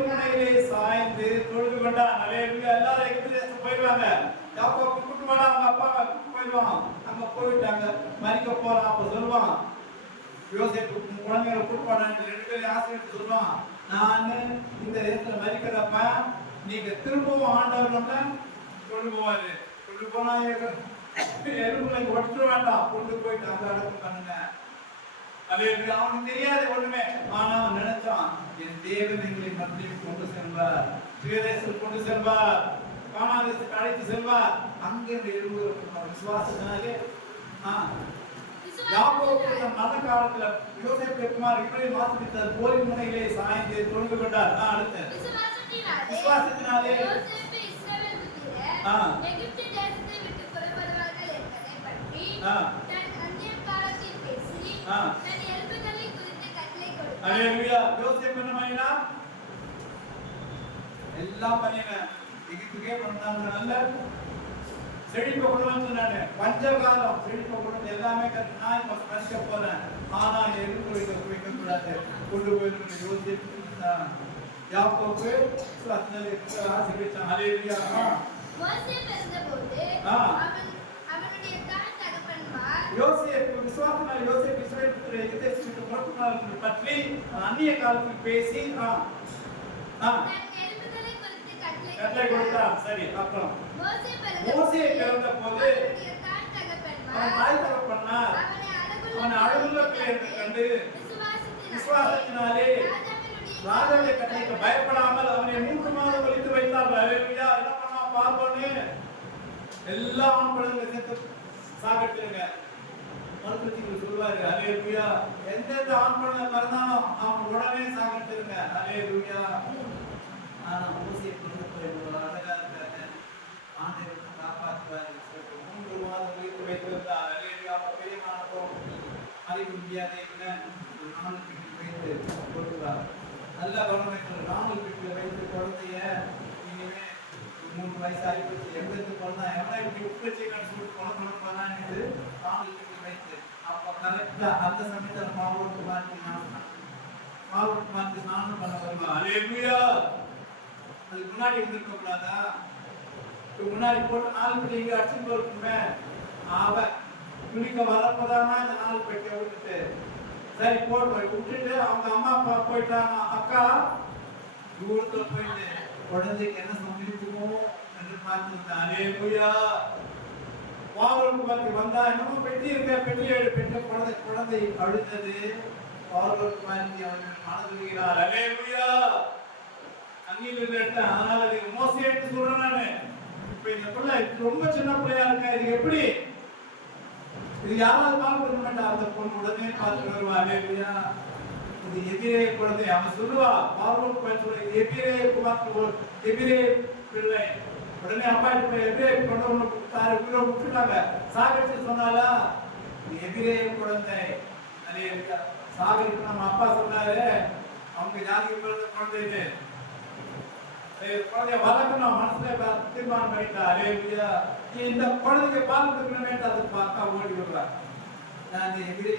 முனையிலே சாய்ந்து தொழுது கொண்டான். ஹல்லேலூயா. எல்லாரும் எகிப்து தேசத்துக்கு போயிடுவாங்க. யாக்கோபு கூப்பிட்டு போனா அவங்க அப்பா கூப்பிட்டு போயிடுவான். அங்க போயிட்டாங்க மரிக்க போறான். அப்ப சொல்லுவான், யோசேப்பு குழந்தைகளை கூட்டுப்பாடான்னு 2 பேரும் ஆசீர்வதித்து சொல்லுவான், நான் இந்த இடத்துல மறிக்கிறப்ப நீங்க திரும்பவும் ஆண்டவர் நம்ம கொண்டு போவாரு. கொண்டு போனா எலும்புகளை ஒற்ற வேண்டாம், கொண்டு போயிட்டு அந்த அடக்கம் பண்ணுங்க. அது அவனுக்கு தெரியாது ஒண்ணுமே. ஆனா அவன் நினைச்சான், என் தேவன் எங்களை மத்தியில் கொண்டு செல்வார், சுயதேசத்தில் கொண்டு செல்வார், கானாதேசத்துக்கு அழைத்து செல்வார். அங்கே எலும்பு விசுவாசத்தினாலே யாக்கோபு மரண காலத்துல யோசேப்பு குமார் இப்படி வாசித்தார். போரின் முனையிலே சாய்ந்து தொழுது கொண்டார். அடுத்து விசுவாசத்தினாலே யோசேப்பு இஸ்ரவேலுக்கு எகிப்து தேசத்தை விட்டு புறப்படுவார்கள் என்பதை பற்றி தன் அந்திய காலத்தில் பேசி தன் எலும்புகளை குறித்து கட்டளை கொடுத்தார். அல்லேலூயா. யோசேப்பு என்ன பண்ணினான்? எல்லாம் பண்ணினான். எகிப்துக்கே வந்தாங்க. நல்ல செழிப்ப கொண்டு வந்து பஞ்சகாலம் செழிப்ப கொண்டு எல்லாமே நான் இப்ப மதிக்க போறேன். ஆனா எலும்பு வைக்க கூடாது, கொண்டு போய் யோசிப்பு யாக்கோபு ஆசீர்வதிச்சான். அல்லேலூயா. மோசே பிறந்தபோது அவனுடைய தாய் தகப்பன்மார் யோசேப்பு விசுவாசத்தினால் யோசேப்பு இஸ்ரவேல் புத்திரரை எகிப்திலிருந்து விட்டு புறப்பட்டார்கள் பற்றி அந்நிய காலத்தில் பேசி தன் எலும்புகளை குறித்து கட்டளை கொடுத்தார். சரி, அப்புறம் மோசே பிறந்த போது தாய் தகப்பன்மார் அவனை அழகுள்ள பிள்ளை கண்டு விசுவாசத்தினாலே ராஜாவுடைய கட்டளைக்கு பயப்படாமல் அவனை 3 மாதம் ஒழித்து வைத்தார். அல்லேலூயா. என்ன பண்ணா பார்ப்போன்னு எல்லா ஆண் குழந்தைகளை சேர்த்து சாகட்டுங்க. மருத்துவத்தில் சொல்வாரு. அல்லேலூயா. எந்தெந்த ஆண் குழந்தை பிறந்தானோ அவன் உடனே சாகட்டுங்க. அல்லேலூயா. ஆனா ஊசியை கொடுத்து அழகா இருக்காரு. ஆண்டவரை காப்பாற்றுவாரு. 3 மாதம் ஒழித்து வைத்திருந்தார். அல்லேலூயா. பெரியமானப்போ அறிவு முடியாத நானும் வைத்து கொடுக்கிறார். நல்ல கவர்மெண்ட் 4 வீட்டில் வைத்து குழந்தைய இனிமே 3 வயசு ஆகிப்போச்சு, எங்களுக்கு குழந்தை எவனை இப்படி உட்கட்சிகள் சொல்லிட்டு குழந்தை போனான்னு 4 வீட்டில் வைத்து அப்போ கரெக்டா அந்த சமயத்தில் மாவோட்டு மாற்றி நானும் பண்ண வருவேன். அல்லேலூயா. அதுக்கு முன்னாடி இருந்திருக்க கூடாதா? முன்னாடி போட்டு 4 பேர் இங்க அடிச்சு போஇருக்குமே. அவ குளிக்க வரப்போதானா இந்த 4 பெட்டியை விட்டுட்டு சரி போட்டு விட்டுட்டு அவங்க அம்மா அப்பா போயிட்டாங்க. அக்கா தூரத்துல போயிட்டு குழந்தைக்கு என்ன சமைக்குமோ என்று பார்த்துருந்தேன். அல்லேலூயா. பாவலுக்கு வந்தா என்னமோ பெட்டி இருக்க, பெட்டி பெற்ற குழந்தை அழுதது. பாவலுக்கு வந்து அவர்கள் மனதுகிறார். அல்லேலூயா. அங்கில் இருந்து எடுத்தேன். அதனால மோசே எடுத்து சொல்றேன் நானு. இப்ப இந்த பிள்ளை ரொம்ப சின்ன பிள்ளையா இருக்கா, இது எப்படி இது யாராவது பார்க்க மாட்டா? அந்த பொண்ணு உடனே பார்த்து வருவா. அல்லேலூயா. இது எதிரே குழந்தை. அவன் சொல்லுவா பார்வோன் பையன் எதிரே குமார் எதிரே பிள்ளை. உடனே அப்பா இப்ப எதிரே கொண்டு உயிரை விட்டுட்டாங்க. சாகரிச்சு சொன்னாலா எதிரே குழந்தை. அல்லேலூயா. சாகரிப்பு நம்ம அப்பா சொன்னாரு அவங்க ஜாதிக்கு பிறந்த குழந்தைன்னு. குழந்தைய வளர்க்கணும் மனசுல தீர்மானம் பண்ணிட்டா. அல்லேலூயா. இந்த குழந்தைக்கு பால் கொடுக்கணுமே அதுக்கு அக்கா ஓடி விடுறா. நான் எதிரே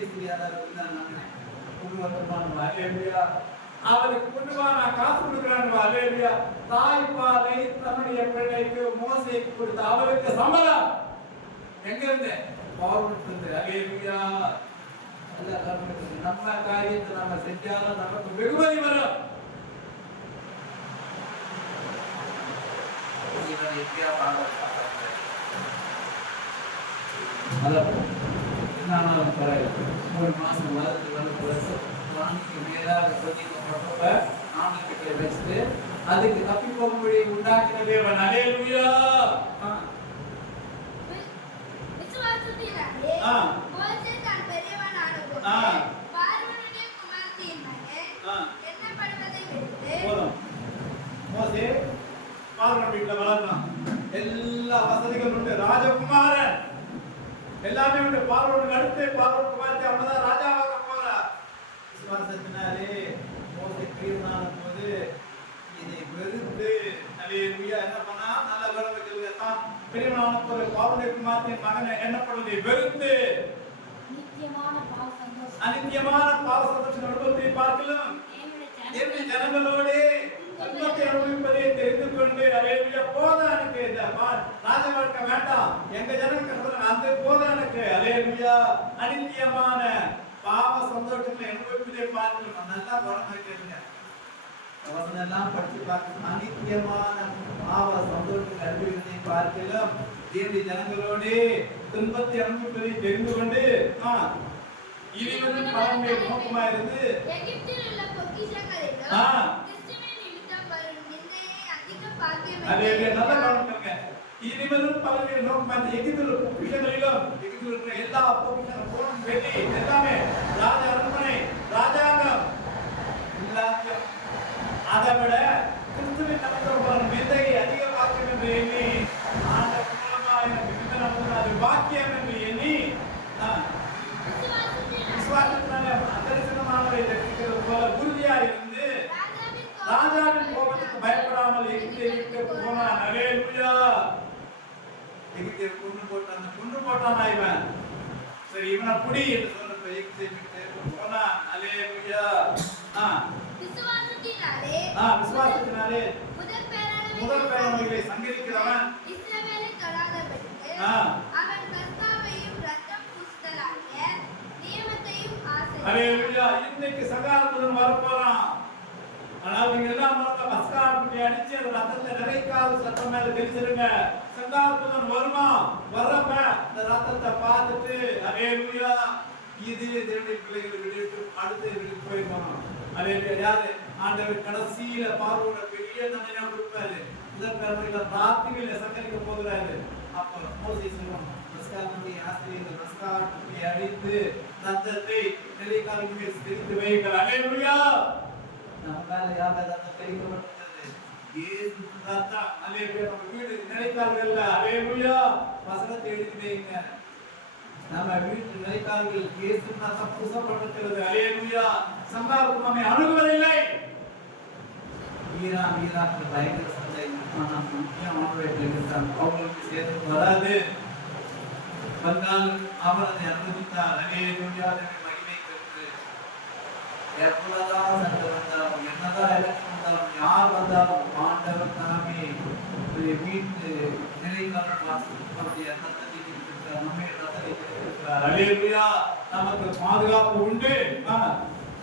அவளுக்கு கொண்டுவா நான் காசு கொடுக்குறேன். அல்லேலூயா. தாய்ப்பாலை தன்னுடைய பிள்ளைக்கு மோசேக்கு கொடுத்த அவளுக்கு சம்பளம் எங்க இருந்து? பாவத்திலிருந்து. அல்லேலூயா. நம்ம காரியத்தை நம்ம செஞ்சாலும் நமக்கு வெகுமதி வரும். என்னாலும் பரவாயில்ல. 3 மாசம் வாங்கிக்கு மேலாக சோதிக்கப்பட்டப்ப 4 கிட்ட வச்சுட்டு அதுக்கு தப்பி போகும்படி உண்டாக்கின தேவன். அல்லேலூயா. விசுவாசத்தினாலே மோசே தான் பெரியவனானபோது பார்வோனுடைய குமாரத்தியின் மகன் எண்ணப்படுவதை விட்டு போதும். மோசே பார்வோன் வீட்டுல வளர்ந்தான். எல்லா வசதிகளும் உண்டு. ராஜகுமாரன் எல்லாமே உண்டு. பார்வோனுக்கு அடுத்து பார்வோன் குமாரத்தி அவன்தான் ராஜாவாக போறார். விசுவாசத்தினாலே மோசே பெரியவனான போது இதை வெறுத்து அல்லேலூயா என்ன பண்ணா? நல்ல வரவுகளுக்கு தான் பெரியவனான போது பார்வோனுடைய குமாரத்தின் மகனை எண்ணப்படுவதை வெறுத்து அநித்தியமான பாவ சந்தோஷம் அனுபவத்தை பார்க்கலாம். என்னுடைய ஜனங்களோடு துன்பத்தை அனுபவிப்பதை தெரிந்து கொண்டு அல்லேலூயா போதும் எனக்கு இந்த ராஜ வாழ்க்கை வேண்டாம், எங்க ஜனங்களுக்கு அந்த போதும் எனக்கு. அல்லேலூயா. அநித்தியமான பாவ சந்தோஷங்களை அனுபவிப்பதை பார்க்கலாம். நல்லா கவனமா கேளுங்க. அவனெல்லாம் படிச்சு பார்க்க அனித்தியமான பாவ சந்தோஷத்தை அனுபவிப்பதை பார்க்கலாம். தேவனுடைய ஜனங்களோடு துன்பத்தை அனுபவிப்பதை தெரிந்து கொண்டு இனிவரும் பலன்களை நோக்கமா இருந்து எகிப்தில் உள்ள பொக்கிஷங்களிலும் கிறிஸ்துவின் நிமித்தம் வரும் நிந்தையை அதிக பாக்கியம் அதே நல்லா கவனிக்கங்க. இனிவரும் பலன்களை நோக்கமா இருந்து எகிப்தில் உள்ள பொக்கிஷங்களிலும் எகிப்தில் இருக்கிற எல்லா பொக்கிஷங்களும் பொன் வெள்ளி எல்லாமே ராஜ அரண்மனை ராஜாங்கம் எல்லாத்தையும் அதை விட கிறிஸ்துவின் நிமித்தம் வரும் நிந்தையை அதிக பாக்கியம் என்று எண்ணி ஆண்டவர் மூலமாக மிகுந்த நமக்கு அது பாக்கியம் என்று எண்ணி விசுவாசத்தினாலே அதரிசனமானதை தரிசிக்கிறது போல உறுதியா இருந்து ராஜாவின் கோபத்துக்கு பயப்படாமல் எகிப்திற்கு போனான். அல்லேலூயா. எகிப்தியை கொன்று போட்டானா இவன். சரி, இவனை புடி என்று சொன்னப்ப எகிப்தை விட்டு போனான். அல்லேலூயா. விசுவாசத்தினாலே முதல் பேரானவர்களை சங்கரிக்கிறவன் இஸ்ரவேலை தொடாதபடிக்கு அவன் கர்த்தாவையும் இரத்தம் பூசுதலாகிய நியமத்தையும் ஆசையும். அல்லேலூயா. இன்னைக்கு சங்காரத்துடன் வரப்போறான். ஆனால் நீங்க எல்லாம் மஸ்காரத்தை அடிச்சு அந்த ரத்தத்தை நிறைக்காத சத்தம் மேல தெரிஞ்சிருங்க. சங்காரத்துடன் வருமா வர்றப்ப அந்த ரத்தத்தை பார்த்துட்டு அல்லேலூயா இது தேவனுடைய பிள்ளைகளை விட்டு அடுத்த வீட்டுக்கு போயிருக்கோம். அல்லேலூயா. யாரு ஆண்டவர் கடைசியில பார்வோட பெரிய தண்டனை கொடுப்பாரு. முதல் பேரவையில ராத்திரியில சங்கரிக்க போகிறாரு. அப்ப மோசே சொல்லுவான், மஸ்காரத்தை ஆசிரியர்கள் மஸ்காரத்தை அடித்து ரத்தத்தை நிலைக்காலுக்கு மேல் தெரிந்து வைங்கள். அல்லேலூயா. நம்மால யாராவது அந்த கரிக்கப்பட்டது இயேசு ரத்தம். அல்லேலூயா. நம்ம வீடு நிலைக்கால்கள்ல அல்லேலூயா வசனத்தை எழுதி வைங்க. நம்ம வீட்டு நிலைக்கால்கள் இயேசு ரத்தம் பூசப்பட்டிருக்கிறது. அல்லேலூயா. சங்காரத்துக்கு நம்மை அணுகுவதில்லை. ஈராக்கு பயங்கர சந்தை முக்கியமானவர்கள் இருந்தால் அவங்களுக்கு சேர்த்து வராது. வந்தால் அவர் அதை அனுமதித்தார். அல்லேலூயா. மகிமை பெற்று எவ்வளவுதான் சண்டை வந்தாலும் என்னதான் எலெக்ஷன் வந்தாலும் யார் வந்தாலும் ஆண்டவர் தாமே வீட்டு நிலைக்காலம் நம்முடைய ரத்தத்தை நம்முடைய ரத்தத்தை இருக்கிறார். அல்லேலூயா. நமக்கு பாதுகாப்பு உண்டு.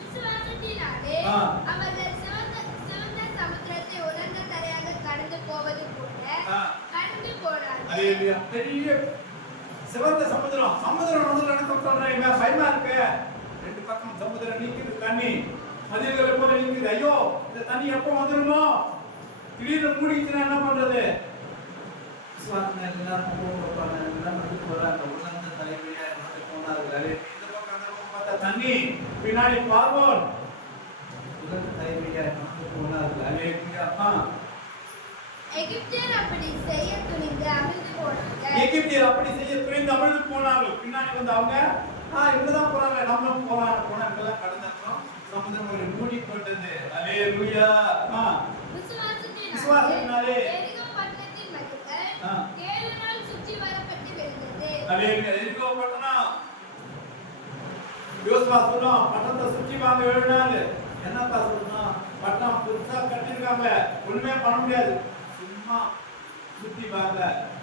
விசுவாசத்தினாலே அவர்கள் சிவந்த சமுத்திரத்தை உலர்ந்த தரையாக கடந்து போவது போல கடந்து போனார்கள். அல்லேலூயா. பெரிய சிவந்த சமுத்திரம் நடுவுல நடக்க சொல்றேன். பயமா இருக்கு. ரெண்டு பக்கம் சமுத்திரம் நீக்குது, தண்ணி மதில்களை போல நீக்குது. ஐயோ இந்த தண்ணி எப்போ வந்துருமோ, திடீர்னு மூடிச்சுன்னா என்ன பண்றது? விசுவாசம் எல்லாரும் போறாங்க. உலர்ந்த தலைமையா போனார்கள். இந்த பக்கம் அந்த பக்கம் பார்த்தா தண்ணி, பின்னாடி பார்வோன் உலர்ந்த தலைமையா போனார்கள். அல்லேலூயா. எகிப்தியர் அப்படி செய்ய துணிந்து அமிழ்ந்து போனார்கள். எகிப்தியர் அப்படி செய்ய துணிந்து அமிழ்ந்து போனார்கள். பின்னாடி வந்து அவங்க இங்கதான் போறாங்க, நம்மளும் போனாங்க. கடந்தோம், சமுதிரம் மூடிக்கொண்டது. அல்லேலூயா. விசுவாசத்தினாலே எரிகோ பட்டணத்தின் மதில்கள் 7 நாள் சுற்றி வரப்பட்டு விழுந்தது. அல்லேலூயா. எரிகோ பட்டணம் யோசுவா சொன்னான், பட்டணத்தை சுற்றி வாங்க 7 நாள். என்னப்பா சொல்லணும்? பட்டணம் புதுசா கட்டிருக்காங்க, ஒண்ணுமே பண்ண முடியாது. சும்மா சுத்தி வாங்க,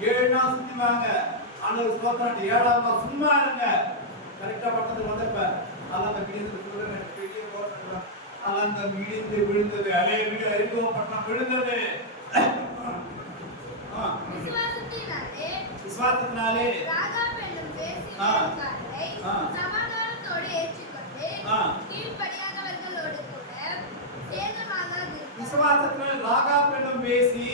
7 நாள் சுத்தி வாங்க. ஆண்டவர் ஸ்தோத்திரம். 7ஆவது நாள் சும்மா இருங்க. கரெக்டா பட்டணத்துக்கு வந்தப்ப அல்லாஹ் கிழிந்து பெரிய போராட்டம் அல்லாஹ் கிழிந்து விழுந்தது. அல்லேலூயா. எரிகோ பட்டணம் விழுந்தது. விசுவாசத்தினாலே ராகாப் என்னும் வேசிக்காரரை சமாதானத்தோடு ஏற்றுக்கொண்டு கீழ்ப்படியாதவர்களோடு கூட சேதமாகாது. விசுவாசத்தினாலே ராகாப் என்னும் வேசி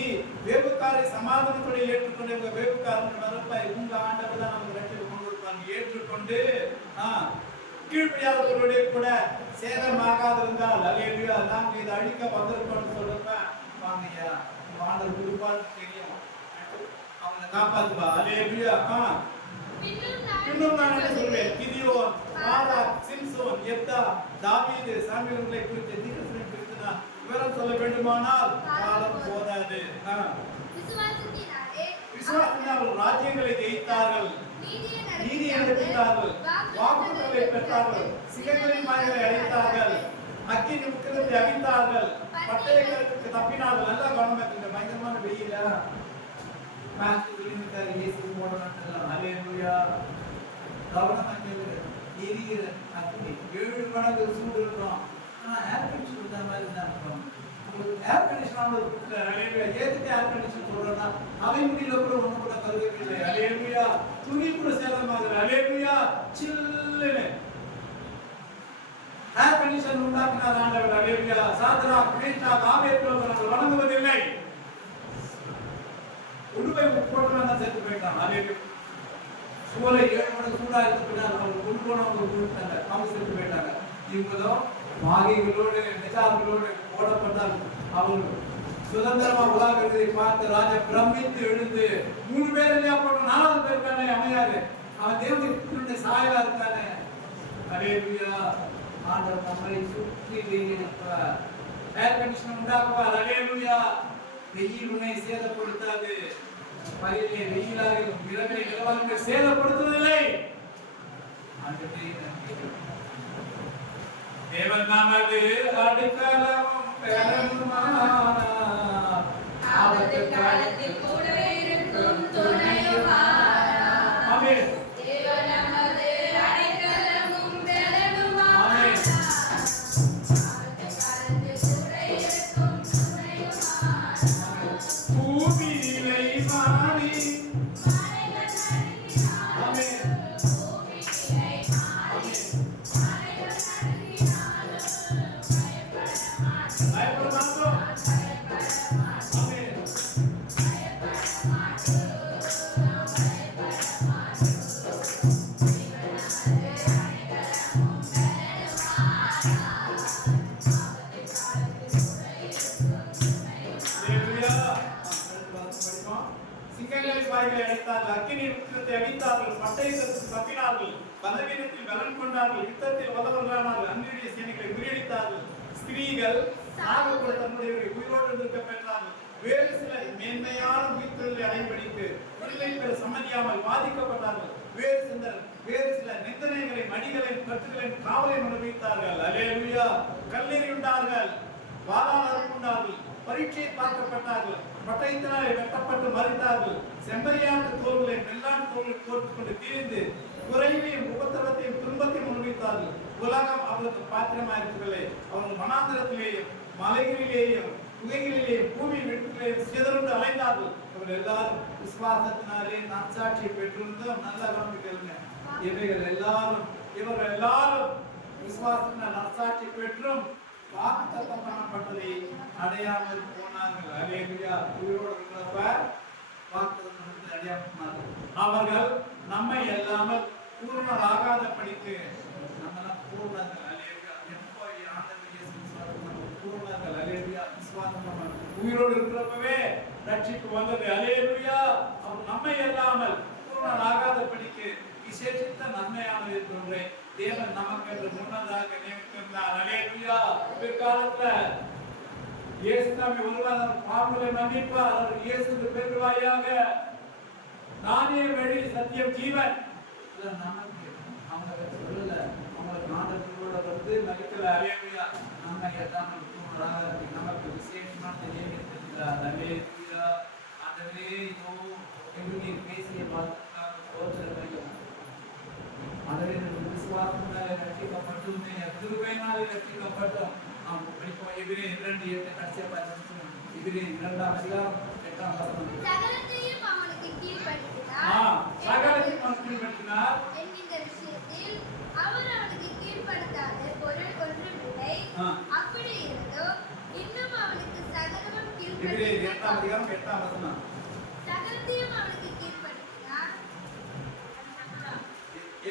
வேவுக்காரை சமாதானத்தோடு ஏற்றுக்கொண்டு உங்க வேவுக்காரன் வரப்ப உங்க ஆண்டவர் தான் நமக்கு ரட்சிப்பு கொண்டு வருவாங்க. ஏற்றுக்கொண்டு கீழ்ப்படியாதவர்களோட கூட சேதமாகாது இருந்தால் அல்லேலூயா. நாங்க இதை அழிக்க வந்திருக்கோம்னு சொல்றப்ப வாங்கய்யா ஆண்டவர் கொடுப்பான்னு தெரியும், அவங்களை காப்பாத்துவா. அல்லேலூயா. இன்னும் நான் என்ன சொல்வேன்? கிதியோன், பாராக், சிம்சோன், யெப்தா, தாவீது, சாமுவேலை குறித்து தீர்க்கதரிசனம் குறித்து நான் விவரம் சொல்ல வேண்டுமானால் காலம் போதாது. விசுவாசத்தினால் ராஜ்யங்களை ஜெயித்தார்கள், நீதியை நடப்பித்தார்கள், வாக்குறுதிகளை பெற்றார்கள், சிங்கங்களின் வாய்களை அடைத்தார்கள், அக்கினி முக்கியத்தை அவித்தார்கள், பட்டயங்களுக்கு தப்பினார்கள். நல்லா கவனமா இந்த பயங்கரமான வெயில இயேசு போடுறாங்க. அல்லேலூயா. கவனமா கேளுங்க. எரிகிற அக்கினி மடங்கு சூடு இருக்கும். ஆனா ஏர் கண்டிஷன் கொடுத்த மாதிரி தான் இருக்கும். உங்களுக்கு ஏர் கண்டிஷன் ஏத்துக்கு ஏர் கண்டிஷன் போடுறோம்னா அவை முடியல கூட ஒண்ணு கூட கருதவில்லை. அலேலுயா. துணி கூட சேதமாகுது. அலேலுயா. சில்லுன்னு ஏர் கண்டிஷன் உண்டாக்கினார் ஆண்டவர். அலேலுயா. சாத்ராக் மேஷாக் ஆபேத்நேகோ அவர்கள் வணங்குவதில்லை. உடுவை போட்டவங்க செத்து போயிட்டான். அலேலுயா. சூளை 7 மடங்கு சூடா இருந்துட்டாங்க. அவங்க கொண்டு போனவங்க கொடுத்தாங்க. அவங்க செத்து போயிட்டாங்க. இவங்களும் மாகிகளோடு நிஜாங்களோடு போடப்பட்டால் அவர்கள் சுதந்திரமா உலாகிறதை பார்த்து ராஜா பிரமித்து எழுந்து 3 பேர் இல்லையா போட்டோம், 4வது பேர் இருக்கானே அமையாது, அவன் தேவனுடைய சாயலா இருக்கானே. அல்லேலூயா. ஆண்டவர் நம்மை சுற்றி இருப்பார். ஏர் கண்டிஷன் உண்டாக்குவார். அல்லேலூயா. வெயில் உன்னை சேதப்படுத்தாது. பயிலே வெயிலாக இரவை நிலவாக சேதப்படுத்துவதில்லை. தேவன் நமது அடைக்கலமும் பெருமானார். ஆபத்து காலத்தில் கூடவே இருக்கும் துணையுமானார். ஆமென். தேவன் நமது அடைக்கலமும் பெருமானார். ஆபத்து காலத்தில் கூடவே இருக்கும் துணையுமானார். பூமியிலே வாணி. ஆமென். அக்கினி உக்கிரத்தை அடித்தார்கள், பட்டயத்திற்கு தப்பினார்கள், பலவீனத்தில் பலன் கொண்டார்கள், யுத்தத்தில் வல்லவர்களானார்கள், அந்நிய சேனைகளை முறியடித்தார்கள். ஸ்திரீகள் சாகக்கூட தன்னுடைய உயிரோடு இருக்க பெற்றார்கள். வேறு சிலர் மேன்மையான உயிர்த்தொழிலை அடைபடிக்கு விடுதலை பெற சம்மதியாமல் பாதிக்கப்பட்டார்கள். வேறு சிலர் நிந்தனைகளை மடிகளையும் கட்டுகளையும் காவலையும் அனுபவித்தார்கள். அல்லேலூயா. கல்லெறியுண்டார்கள், வாதாளர் கொண்டார்கள், பரீட்சை பார்க்கப்பட்டார்கள், பட்டயத்தினாலே வெட்டப்பட்டு மறித்தார்கள். செம்மறியான தோள்களை வெள்ளான் தோள்கள் போட்டுக் கொண்டு திரிந்து குறைவையும் உபத்திரவத்தையும் துன்பத்தையும் அனுபவித்தார்கள். உலகம் அவர்களுக்கு பாத்திரமாயிருக்கவில்லை. அவர்கள் வனாந்திரத்திலேயும் மலைகளிலேயும் குகைகளிலேயும் பூமி வீட்டுகளிலேயும் சிதறுண்டு அலைந்தார்கள். இவர்கள் எல்லாரும் விசுவாசத்தினாலே நற்சாட்சியை பெற்றிருந்தோம். நல்ல கவனிக்கலுங்க. இவர்கள் எல்லாரும் விசுவாசத்தினால் நற்சாட்சி பெற்றும் வாக்குத்தத்தம் பண்ணப்பட்டதை அடையாமல் போனார்கள். அல்லேலூயா. உயிரோடு இருக்கிறப்ப வாக்குத்தத்தத்தை அடையாமல் போனார்கள். அவர்கள் நம்மை அல்லாமல் பூர்ணராகாதபடிக்கு நம்மெல்லாம் பூர்ணர்கள். அல்லேலூயா. எப்போ ஆண்டவர் இயேசு விசுவாசம் பூர்ணர்கள். அல்லேலூயா. விசுவாசம் நம்ம உயிரோடு இருக்கிறப்பவே ரட்சிப்பு வந்தது. அல்லேலூயா. அவர் நம்மை அல்லாமல் பூர்ணராகாதபடிக்கு விசேஷித்த நன்மையானது ஒன்றை தேவன் நமக்கு என்று முன்னதாக நியமித்திருந்தார். அல்லேலூயா. பிற்காலத்துல இயேசு நம்மை ஒருவர் பாவங்களை மன்னிப்பார். அவர் இயேசுக்கு பெருவாயாக நானே வழி சத்தியம் ஜீவன் நமக்கு அவங்க சொல்லல, அவங்களுக்கு ஆண்டவரோட வந்து மதிக்கல. அல்லேலூயா. நம்ம எல்லாம் நமக்கு விசேஷமான நியமித்திருக்கிறார். அல்லேலூயா. ஆண்டவரே, இதோ எங்களுடைய பேசிய வார்த்தைக்காக ஸ்தோத்திரம். ஆண்டவரே, விசுவாசத்தினாலே ரட்சிக்கப்பட்டோம், கிருபையினாலே ரட்சிக்கப்பட்டோம். நாம் படிப்போம். எபிரேயர் 2:8 கடைசியா பார்த்தோம். எபிரேயர் 2ஆம் அதிகாரம் 8ஆம் வசனம். சகலத்தையும் அவனுக்கு கீழ்ப்படுத்தினார். சகலத்தையும் அவனுக்கு கீழ்ப்படுத்தினார் என்கிற விஷயத்தில் அவர் அவனுக்கு கீழ்ப்படுத்தாத பொருள் ஒன்றுமில்லை. அப்படி இருந்தும் இன்னும் அவனுக்கு சகலமும் எபிரேயர் 8ஆம் அதிகாரம் 8ஆம் வசனம். சகலத்தையும் அவனுக்கு கீழ்ப்படுத்தினார்.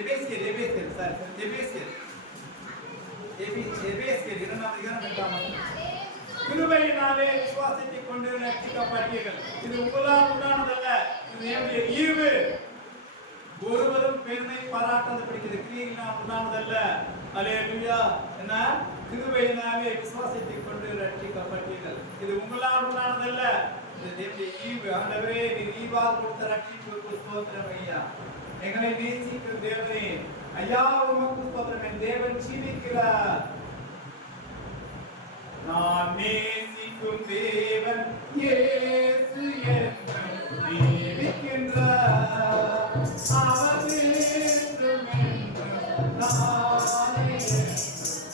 எபேசியர் 2ஆம் அதிகாரம் 8ஆம் வசனம். கிருபையினாலே விசுவாசத்தை கொண்டு ரட்சிக்கப்பட்டீர்கள். இது உங்களால் உண்டானதல்ல, இது என்னுடைய ஈவு. ஒருவரும் பெருமை பாராட்டாதபடிக்கு கிரியையினால் உண்டானதல்ல. அல்லேலூயா. என்ன? கிருபையினாலே விசுவாசத்தை கொண்டு ரட்சிக்கப்பட்டீர்கள். இது உங்களால் உண்டானதல்ல, இது என்னுடைய ஈவு. ஆண்டவரே, நீர் ஈவால் கொடுத்த ரட்சிப்புக்கு ஸ்தோத்திரம் ஐயா. எங்களை நேசிக்கிற தேவனே, ஐயா உமக்கு ஸ்தோத்திரம். என் தேவன் ஜீவிக்கிறார். நான் நேசிக்கும் தேவன் இயேசு என்றும் ஜீவிக்கின்றார். அவர் என்றும் என்றும் நானே என்றும்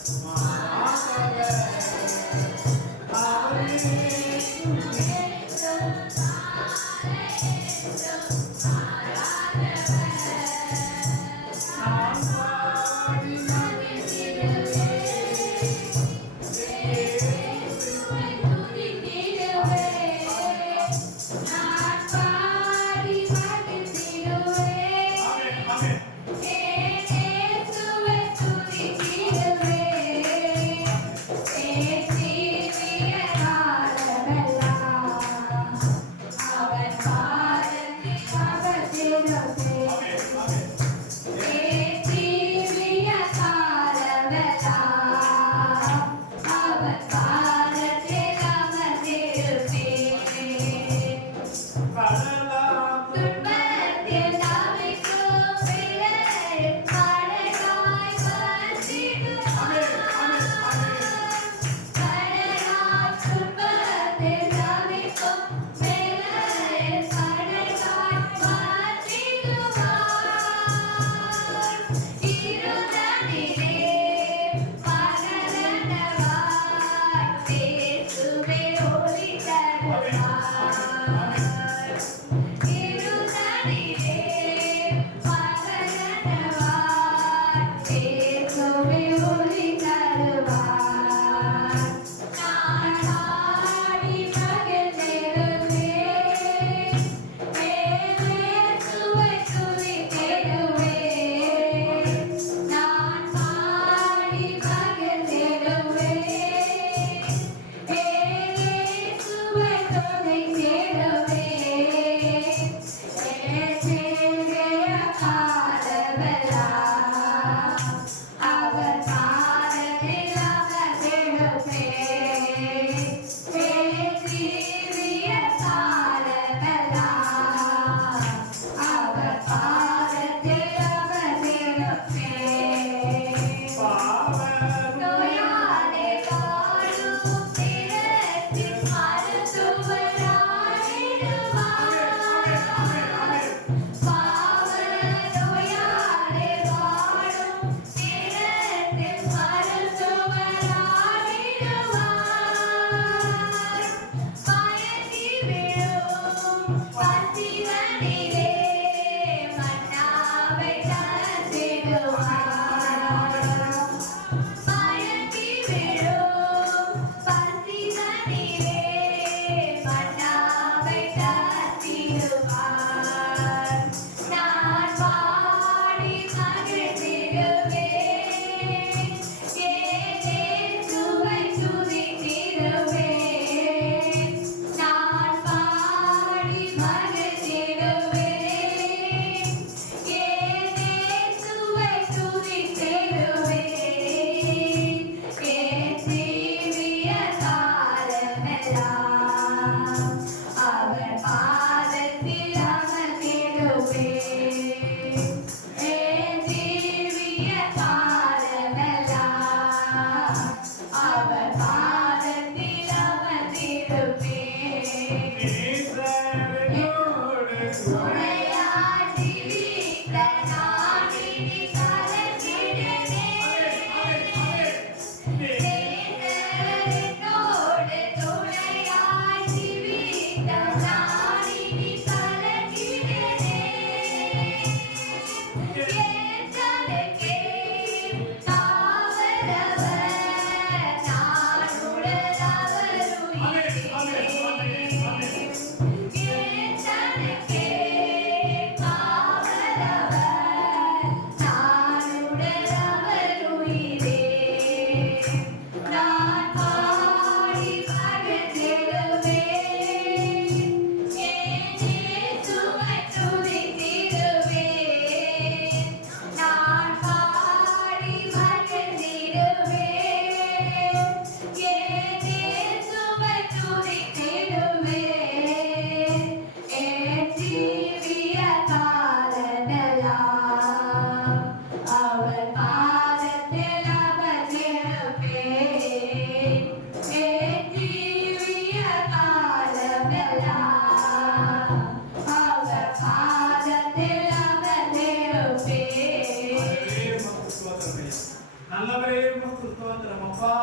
நல்லவரே உமக்கு ஸ்தோத்திரம் அப்பா.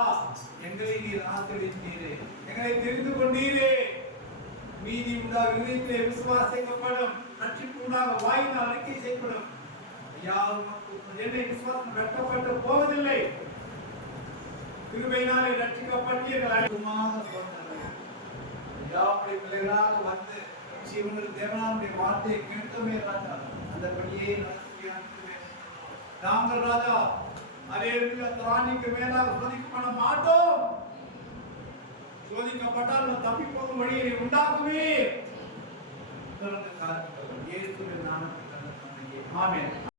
எங்களை நீர் ஆசீர்வதித்தீரே, எங்களை தெரிந்து கொண்டீரே. மீதி உண்டாக இதயத்திலே விசுவாசிக்கப்படும், ரட்சிப்பு உண்டாக வாயினால் அறிக்கை செய்யப்படும். ஐயா உமக்கு என்னை விசுவாசம் வெட்டப்பட்டு போவதில்லை. கிருபையினாலே ரட்சிக்கப்பட்டீர்கள். அதிகமாக சொல்கிறேன் ஐயா, அப்படி பிள்ளைகளாக வந்து ஜீவனில் தேவனாருடைய வார்த்தையை கேட்டோமே ராஜா, அந்தபடியே நாங்கள் ராஜா அலேலுயா திராணிக்கு மேலாக சோதிக்கப்பட மாட்டோம். சோதிக்கப்பட்டால் தப்பி போகும் வழியை உண்டாக்குவே. இயேசுவின் நாமத்தில் ஆமென்.